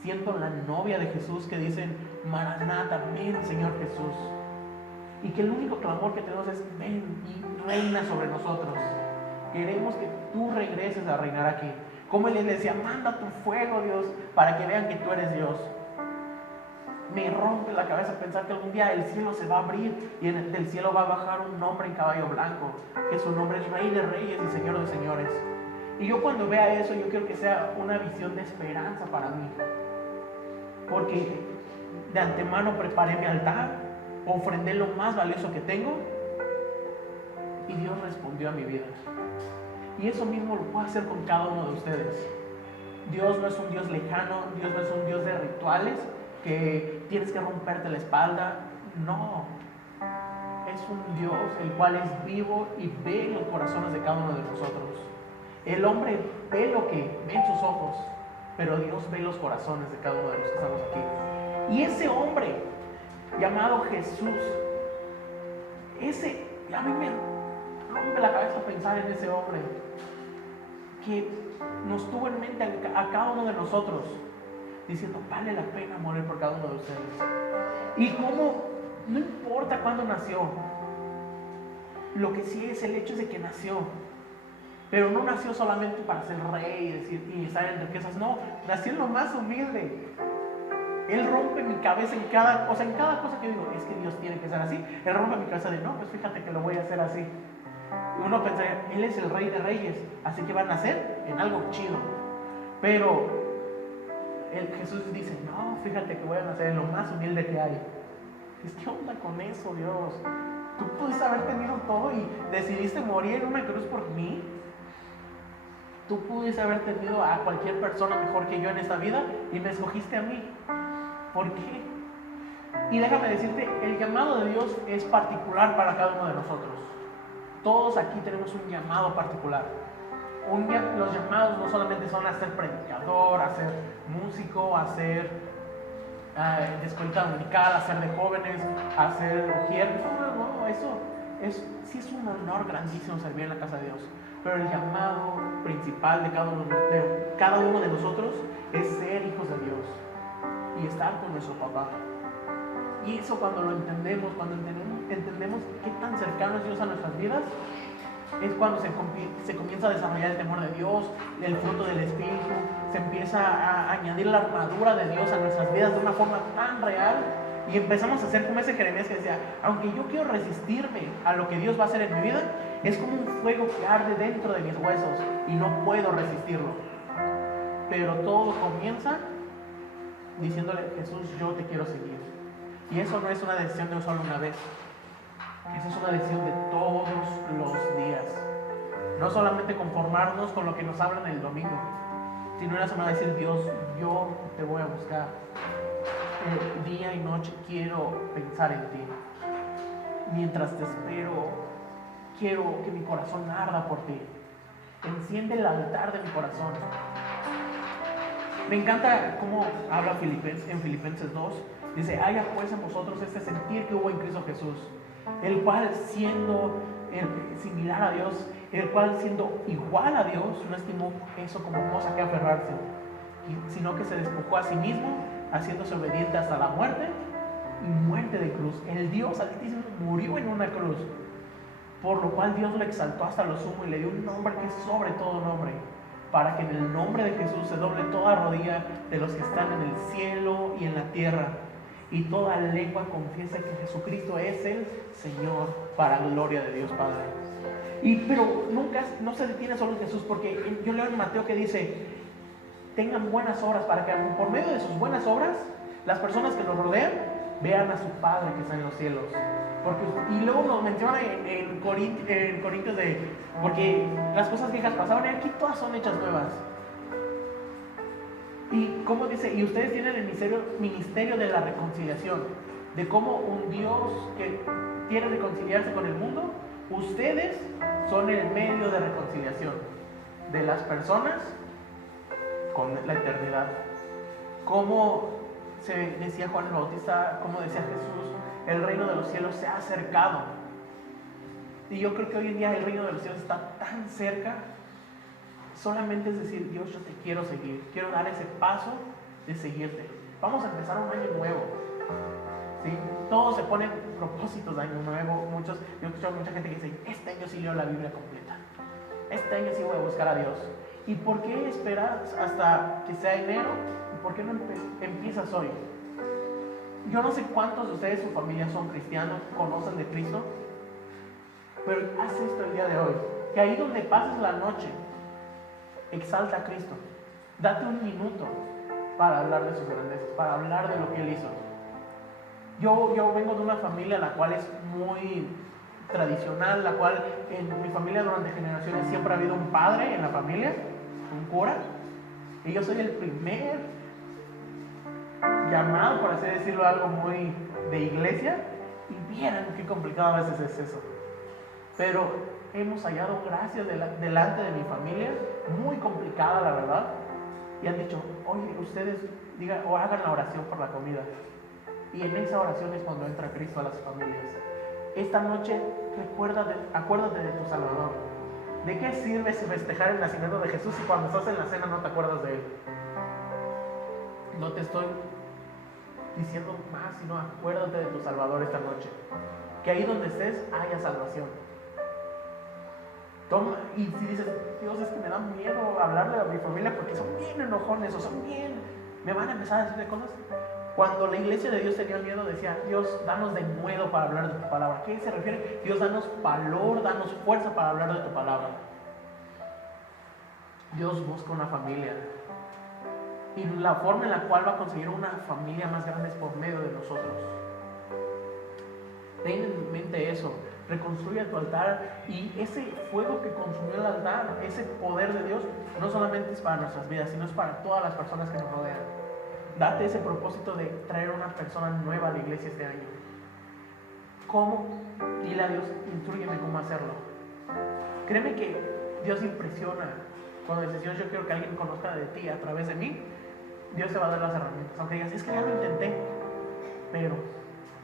Siento la novia de Jesús que dicen: Maranata, ven Señor Jesús. Y que el único clamor que tenemos es: ven y reina sobre nosotros. Queremos que tú regreses a reinar aquí. Como Él les decía: manda tu fuego, Dios, para que vean que tú eres Dios. Me rompe la cabeza pensar que algún día el cielo se va a abrir y del cielo va a bajar un hombre en caballo blanco, que su nombre es Rey de Reyes y Señor de Señores. Y yo cuando vea eso, yo quiero que sea una visión de esperanza para mí, porque de antemano preparé mi altar, ofrendé lo más valioso que tengo, y Dios respondió a mi vida. Y eso mismo lo puedo hacer con cada uno de ustedes. Dios no es un Dios lejano, Dios no es un Dios de rituales, que tienes que romperte la espalda. No, es un Dios el cual es vivo y ve los corazones de cada uno de nosotros. El hombre ve lo que ven sus ojos, pero Dios ve los corazones de cada uno de los que estamos aquí. Y ese hombre llamado Jesús, a mí me rompe la cabeza pensar en ese hombre que nos tuvo en mente a cada uno de nosotros, diciendo: vale la pena morir por cada uno de ustedes. Y cómo, no importa cuándo nació, lo que sí es el hecho de que nació, pero no nació solamente para ser rey y estar en riquezas. No, nació en lo más humilde. Él rompe mi cabeza en cada cosa que digo: es que Dios tiene que ser así. Él rompe mi cabeza de: no, pues fíjate que lo voy a hacer así. Y uno pensaría: Él es el Rey de Reyes, así que va a nacer en algo chido. Pero Jesús dice: no, fíjate que voy a nacer en lo más humilde que hay. ¿Qué onda con eso, Dios? Tú pudiste haber tenido todo y decidiste morir en una cruz por mí. Tú pudiste haber tenido a cualquier persona mejor que yo en esta vida y me escogiste a mí. ¿Por qué? Y déjame decirte, el llamado de Dios es particular para cada uno de nosotros. Todos aquí tenemos un llamado particular. Los llamados no solamente son a ser predicador, a ser músico, a ser de escuela dominical, a ser de jóvenes, a ser ujier. No, eso sí es un honor grandísimo servir en la casa de Dios. Pero el llamado principal de cada uno de nosotros es ser hijos de Dios y estar con nuestro papá. Y eso cuando lo entendemos, cuando entendemos qué tan cercano es Dios a nuestras vidas, es cuando se comienza a desarrollar el temor de Dios, el fruto del Espíritu, se empieza a añadir la armadura de Dios a nuestras vidas de una forma tan real, y empezamos a hacer como ese Jeremías que decía: aunque yo quiero resistirme a lo que Dios va a hacer en mi vida, es como un fuego que arde dentro de mis huesos y no puedo resistirlo. Pero todo comienza diciéndole: Jesús, yo te quiero seguir. Y eso no es una decisión de solo una vez. Esa es una decisión de todos los días. No solamente conformarnos con lo que nos hablan el domingo, sino una semana decir: Dios, yo te voy a buscar. Día y noche quiero pensar en ti. Mientras te espero, quiero que mi corazón arda por ti. Enciende el altar de mi corazón. Me encanta cómo habla en Filipenses 2. Dice: haya pues en vosotros este sentir que hubo en Cristo Jesús, el cual siendo similar a Dios, el cual siendo igual a Dios, no estimó eso como cosa que aferrarse, sino que se despojó a sí mismo, haciéndose obediente hasta la muerte y muerte de cruz. El Dios Altísimo murió en una cruz, por lo cual Dios lo exaltó hasta lo sumo y le dio un nombre que es sobre todo nombre, para que en el nombre de Jesús se doble toda rodilla de los que están en el cielo y en la tierra, y toda lengua confiese que Jesucristo es el Señor, para gloria de Dios Padre. Pero nunca, no se detiene solo en Jesús, porque yo leo en Mateo que dice: tengan buenas obras, para que por medio de sus buenas obras las personas que nos rodean vean a su Padre que está en los cielos. Y luego nos menciona en Corintios porque las cosas viejas pasaron y aquí todas son hechas nuevas. Y como dice, y ustedes tienen el ministerio de la reconciliación, de cómo un Dios que quiere reconciliarse con el mundo, ustedes son el medio de reconciliación de las personas con la eternidad. Como se decía Juan el Bautista, como decía Jesús, el reino de los cielos se ha acercado. Y yo creo que hoy en día el reino de los cielos está tan cerca. Solamente es decir: Dios, yo te quiero seguir, quiero dar ese paso de seguirte. Vamos a empezar un año nuevo, ¿sí? Todos se ponen propósitos de año nuevo. Yo he escuchado mucha gente que dice: este año sí leo la Biblia completa, este año sí voy a buscar a Dios. ¿Y por qué esperar hasta que sea enero? ¿Y por qué no empiezas hoy? Yo no sé cuántos de ustedes, su familia, son cristianos, conocen de Cristo, pero haz esto el día de hoy, que ahí donde pases la noche, exalta a Cristo. Date un minuto para hablar de sus grandezas, para hablar de lo que Él hizo. Yo vengo de una familia la cual es muy tradicional, la cual en mi familia durante generaciones siempre ha habido un padre en la familia, un cura, y yo soy el primer llamado, por así decirlo, algo muy de iglesia, y vieran qué complicado a veces es eso. Pero hemos hallado gracias delante de mi familia, muy complicada la verdad, y han dicho: oye, ustedes digan o hagan la oración por la comida. Y en esa oración es cuando entra Cristo a las familias. Esta noche acuérdate de tu Salvador. ¿De qué sirve festejar el nacimiento de Jesús si cuando estás en la cena no te acuerdas de Él? No te estoy diciendo más, sino acuérdate de tu Salvador esta noche. Que ahí donde estés haya salvación. Y si dices: Dios, es que me da miedo hablarle a mi familia porque son bien enojones o me van a empezar a decir de cosas. Cuando la iglesia de Dios tenía miedo, decía: Dios, danos de nuevo para hablar de tu palabra. ¿A qué se refiere? Dios, danos valor, danos fuerza para hablar de tu palabra. Dios busca una familia, y la forma en la cual va a conseguir una familia más grande es por medio de nosotros. Ten en mente eso. Reconstruye tu altar, y ese fuego que consumió el altar, ese poder de Dios, no solamente es para nuestras vidas, sino es para todas las personas que nos rodean. Date ese propósito de traer una persona nueva a la iglesia este año. ¿Cómo? Dile a Dios: instrúyeme cómo hacerlo. Créeme que Dios impresiona. Cuando dices: Dios, yo quiero que alguien conozca de ti a través de mí, Dios te va a dar las herramientas. Aunque digas: es que ya lo intenté. Pero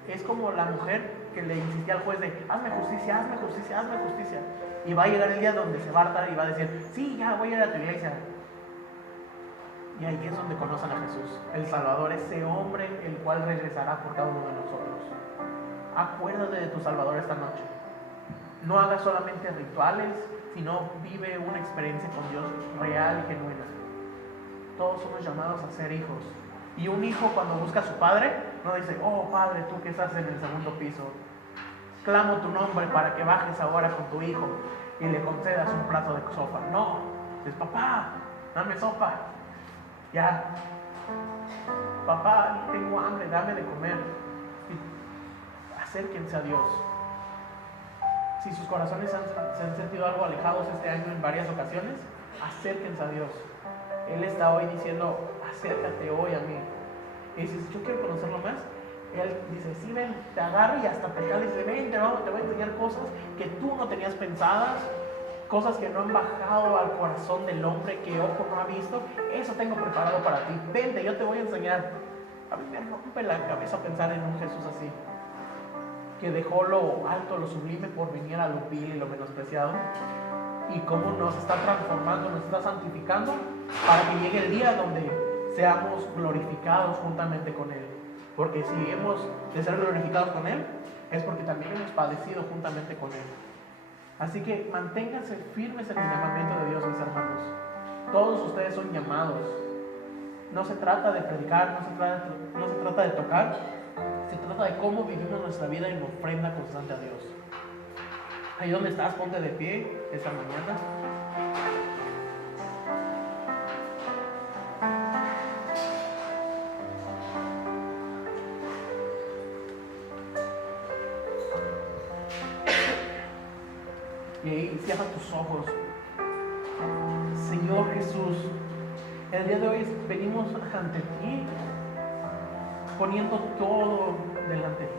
es como la mujer que le insistía al juez de: hazme justicia, hazme justicia, hazme justicia. Y va a llegar el día donde se va a hartar y va a decir: sí, ya voy a ir a tu iglesia. Y ahí es donde conocen a Jesús, el Salvador, ese hombre el cual regresará por cada uno de nosotros. Acuérdate de tu Salvador esta noche. No hagas solamente rituales, sino vive una experiencia con Dios real y genuina. Todos somos llamados a ser hijos. Y un hijo, cuando busca a su padre, no dice: oh Padre, tú que estás en el segundo piso, clamo tu nombre para que bajes ahora con tu hijo y le concedas un plato de sopa. No, dices: papá, dame sopa. Ya, papá, tengo hambre, dame de comer. Y acérquense a Dios. Si sus corazones se han sentido algo alejados este año en varias ocasiones, acérquense a Dios. Él está hoy diciendo: acércate hoy a mí. Y dices: yo quiero conocerlo más. Él dice: sí, ven, te agarro y hasta te jala y dice: ven, te voy a enseñar cosas que tú no tenías pensadas, cosas que no han bajado al corazón del hombre, que ojo no ha visto. Eso tengo preparado para ti. Vente, yo te voy a enseñar. A mí me rompe la cabeza pensar en un Jesús así, que dejó lo alto, lo sublime por venir a lo vil y lo menospreciado, y cómo nos está transformando, nos está santificando para que llegue el día donde seamos glorificados juntamente con Él. Porque si hemos de ser glorificados con Él, es porque también hemos padecido juntamente con Él. Así que manténganse firmes en el llamamiento de Dios, mis hermanos. Todos ustedes son llamados. No se trata de predicar, no se trata de tocar, se trata de cómo vivimos nuestra vida en ofrenda constante a Dios. Ahí donde estás, ponte de pie esta mañana. Y ahí cierra tus ojos. Señor Jesús, el día de hoy venimos ante ti poniendo todo delante de ti.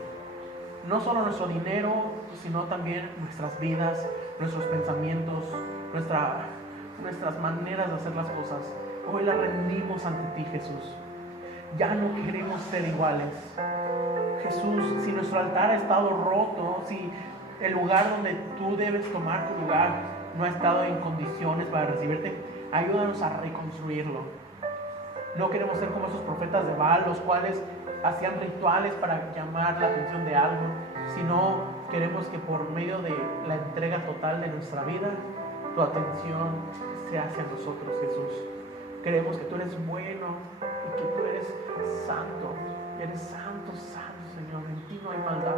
No solo nuestro dinero, sino también nuestras vidas, nuestros pensamientos, nuestras maneras de hacer las cosas. Hoy las rendimos ante ti, Jesús. Ya no queremos ser iguales. Jesús, si nuestro altar ha estado roto, si el lugar donde tú debes tomar tu lugar no ha estado en condiciones para recibirte, ayúdanos a reconstruirlo. No queremos ser como esos profetas de Baal, los cuales hacían rituales para llamar la atención de algo, sino queremos que por medio de la entrega total de nuestra vida, tu atención sea hacia nosotros, Jesús. Creemos que tú eres bueno y que tú eres santo, santo, Señor. En ti no hay maldad.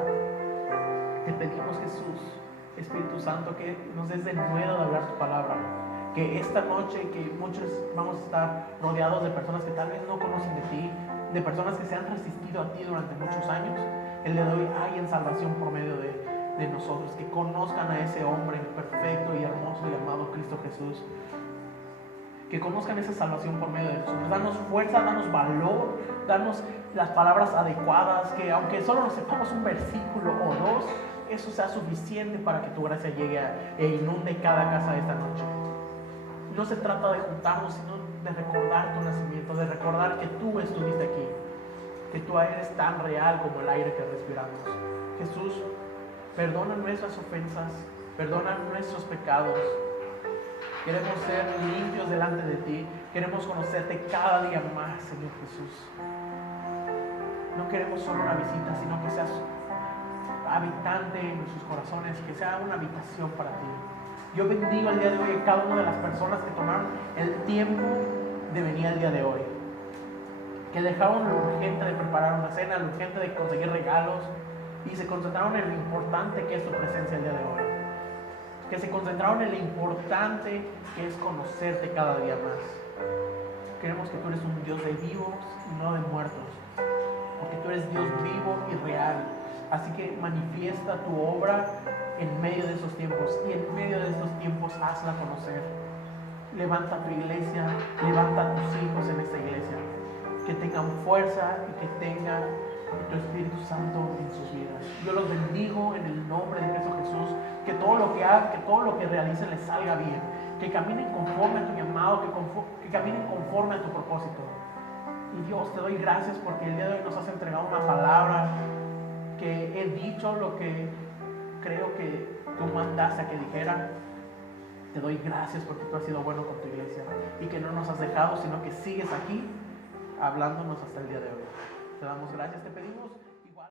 Te pedimos, Jesús, Espíritu Santo, que nos des de nuevo de hablar tu palabra. Que esta noche, que muchos vamos a estar rodeados de personas que tal vez no conocen de ti, de personas que se han resistido a ti durante muchos años, el día de hoy hay en salvación por medio de nosotros. Que conozcan a ese hombre perfecto y hermoso llamado Cristo Jesús. Que conozcan esa salvación por medio de nosotros. Danos fuerza, danos valor, danos las palabras adecuadas, que aunque solo nos sepamos un versículo o dos, eso sea suficiente para que tu gracia llegue e inunde cada casa esta noche. No se trata de juntarnos, sino de recordar tu nacimiento, de recordar que tú estuviste aquí, que tú eres tan real como el aire que respiramos. Jesús, perdona nuestras ofensas, perdona nuestros pecados. Queremos ser limpios delante de ti, queremos conocerte cada día más, Señor Jesús. No queremos solo una visita, sino que seas habitante en nuestros corazones, que sea una habitación para ti. Yo bendigo el día de hoy a cada una de las personas que tomaron el tiempo de venir el día de hoy, que dejaron lo urgente de preparar una cena, lo urgente de conseguir regalos, y se concentraron en lo importante que es tu presencia el día de hoy, que se concentraron en lo importante que es conocerte cada día más. Queremos que tú eres un Dios de vivos y no de muertos, porque tú eres Dios vivo y real. Así que manifiesta tu obra en medio de esos tiempos, y en medio de estos tiempos hazla conocer. Levanta tu iglesia, levanta a tus hijos en esta iglesia, que tengan fuerza y que tengan tu Espíritu Santo en sus vidas. Yo los bendigo en el nombre de Cristo Jesús, que todo lo que hagan, que todo lo que realicen les salga bien, que caminen conforme a tu llamado, que caminen conforme a tu propósito. Y Dios, te doy gracias porque el día de hoy nos has entregado una palabra, que he dicho lo que creo que tú mandaste a que dijera. Te doy gracias porque tú has sido bueno con tu iglesia y que no nos has dejado, sino que sigues aquí hablándonos hasta el día de hoy. Te damos gracias, te pedimos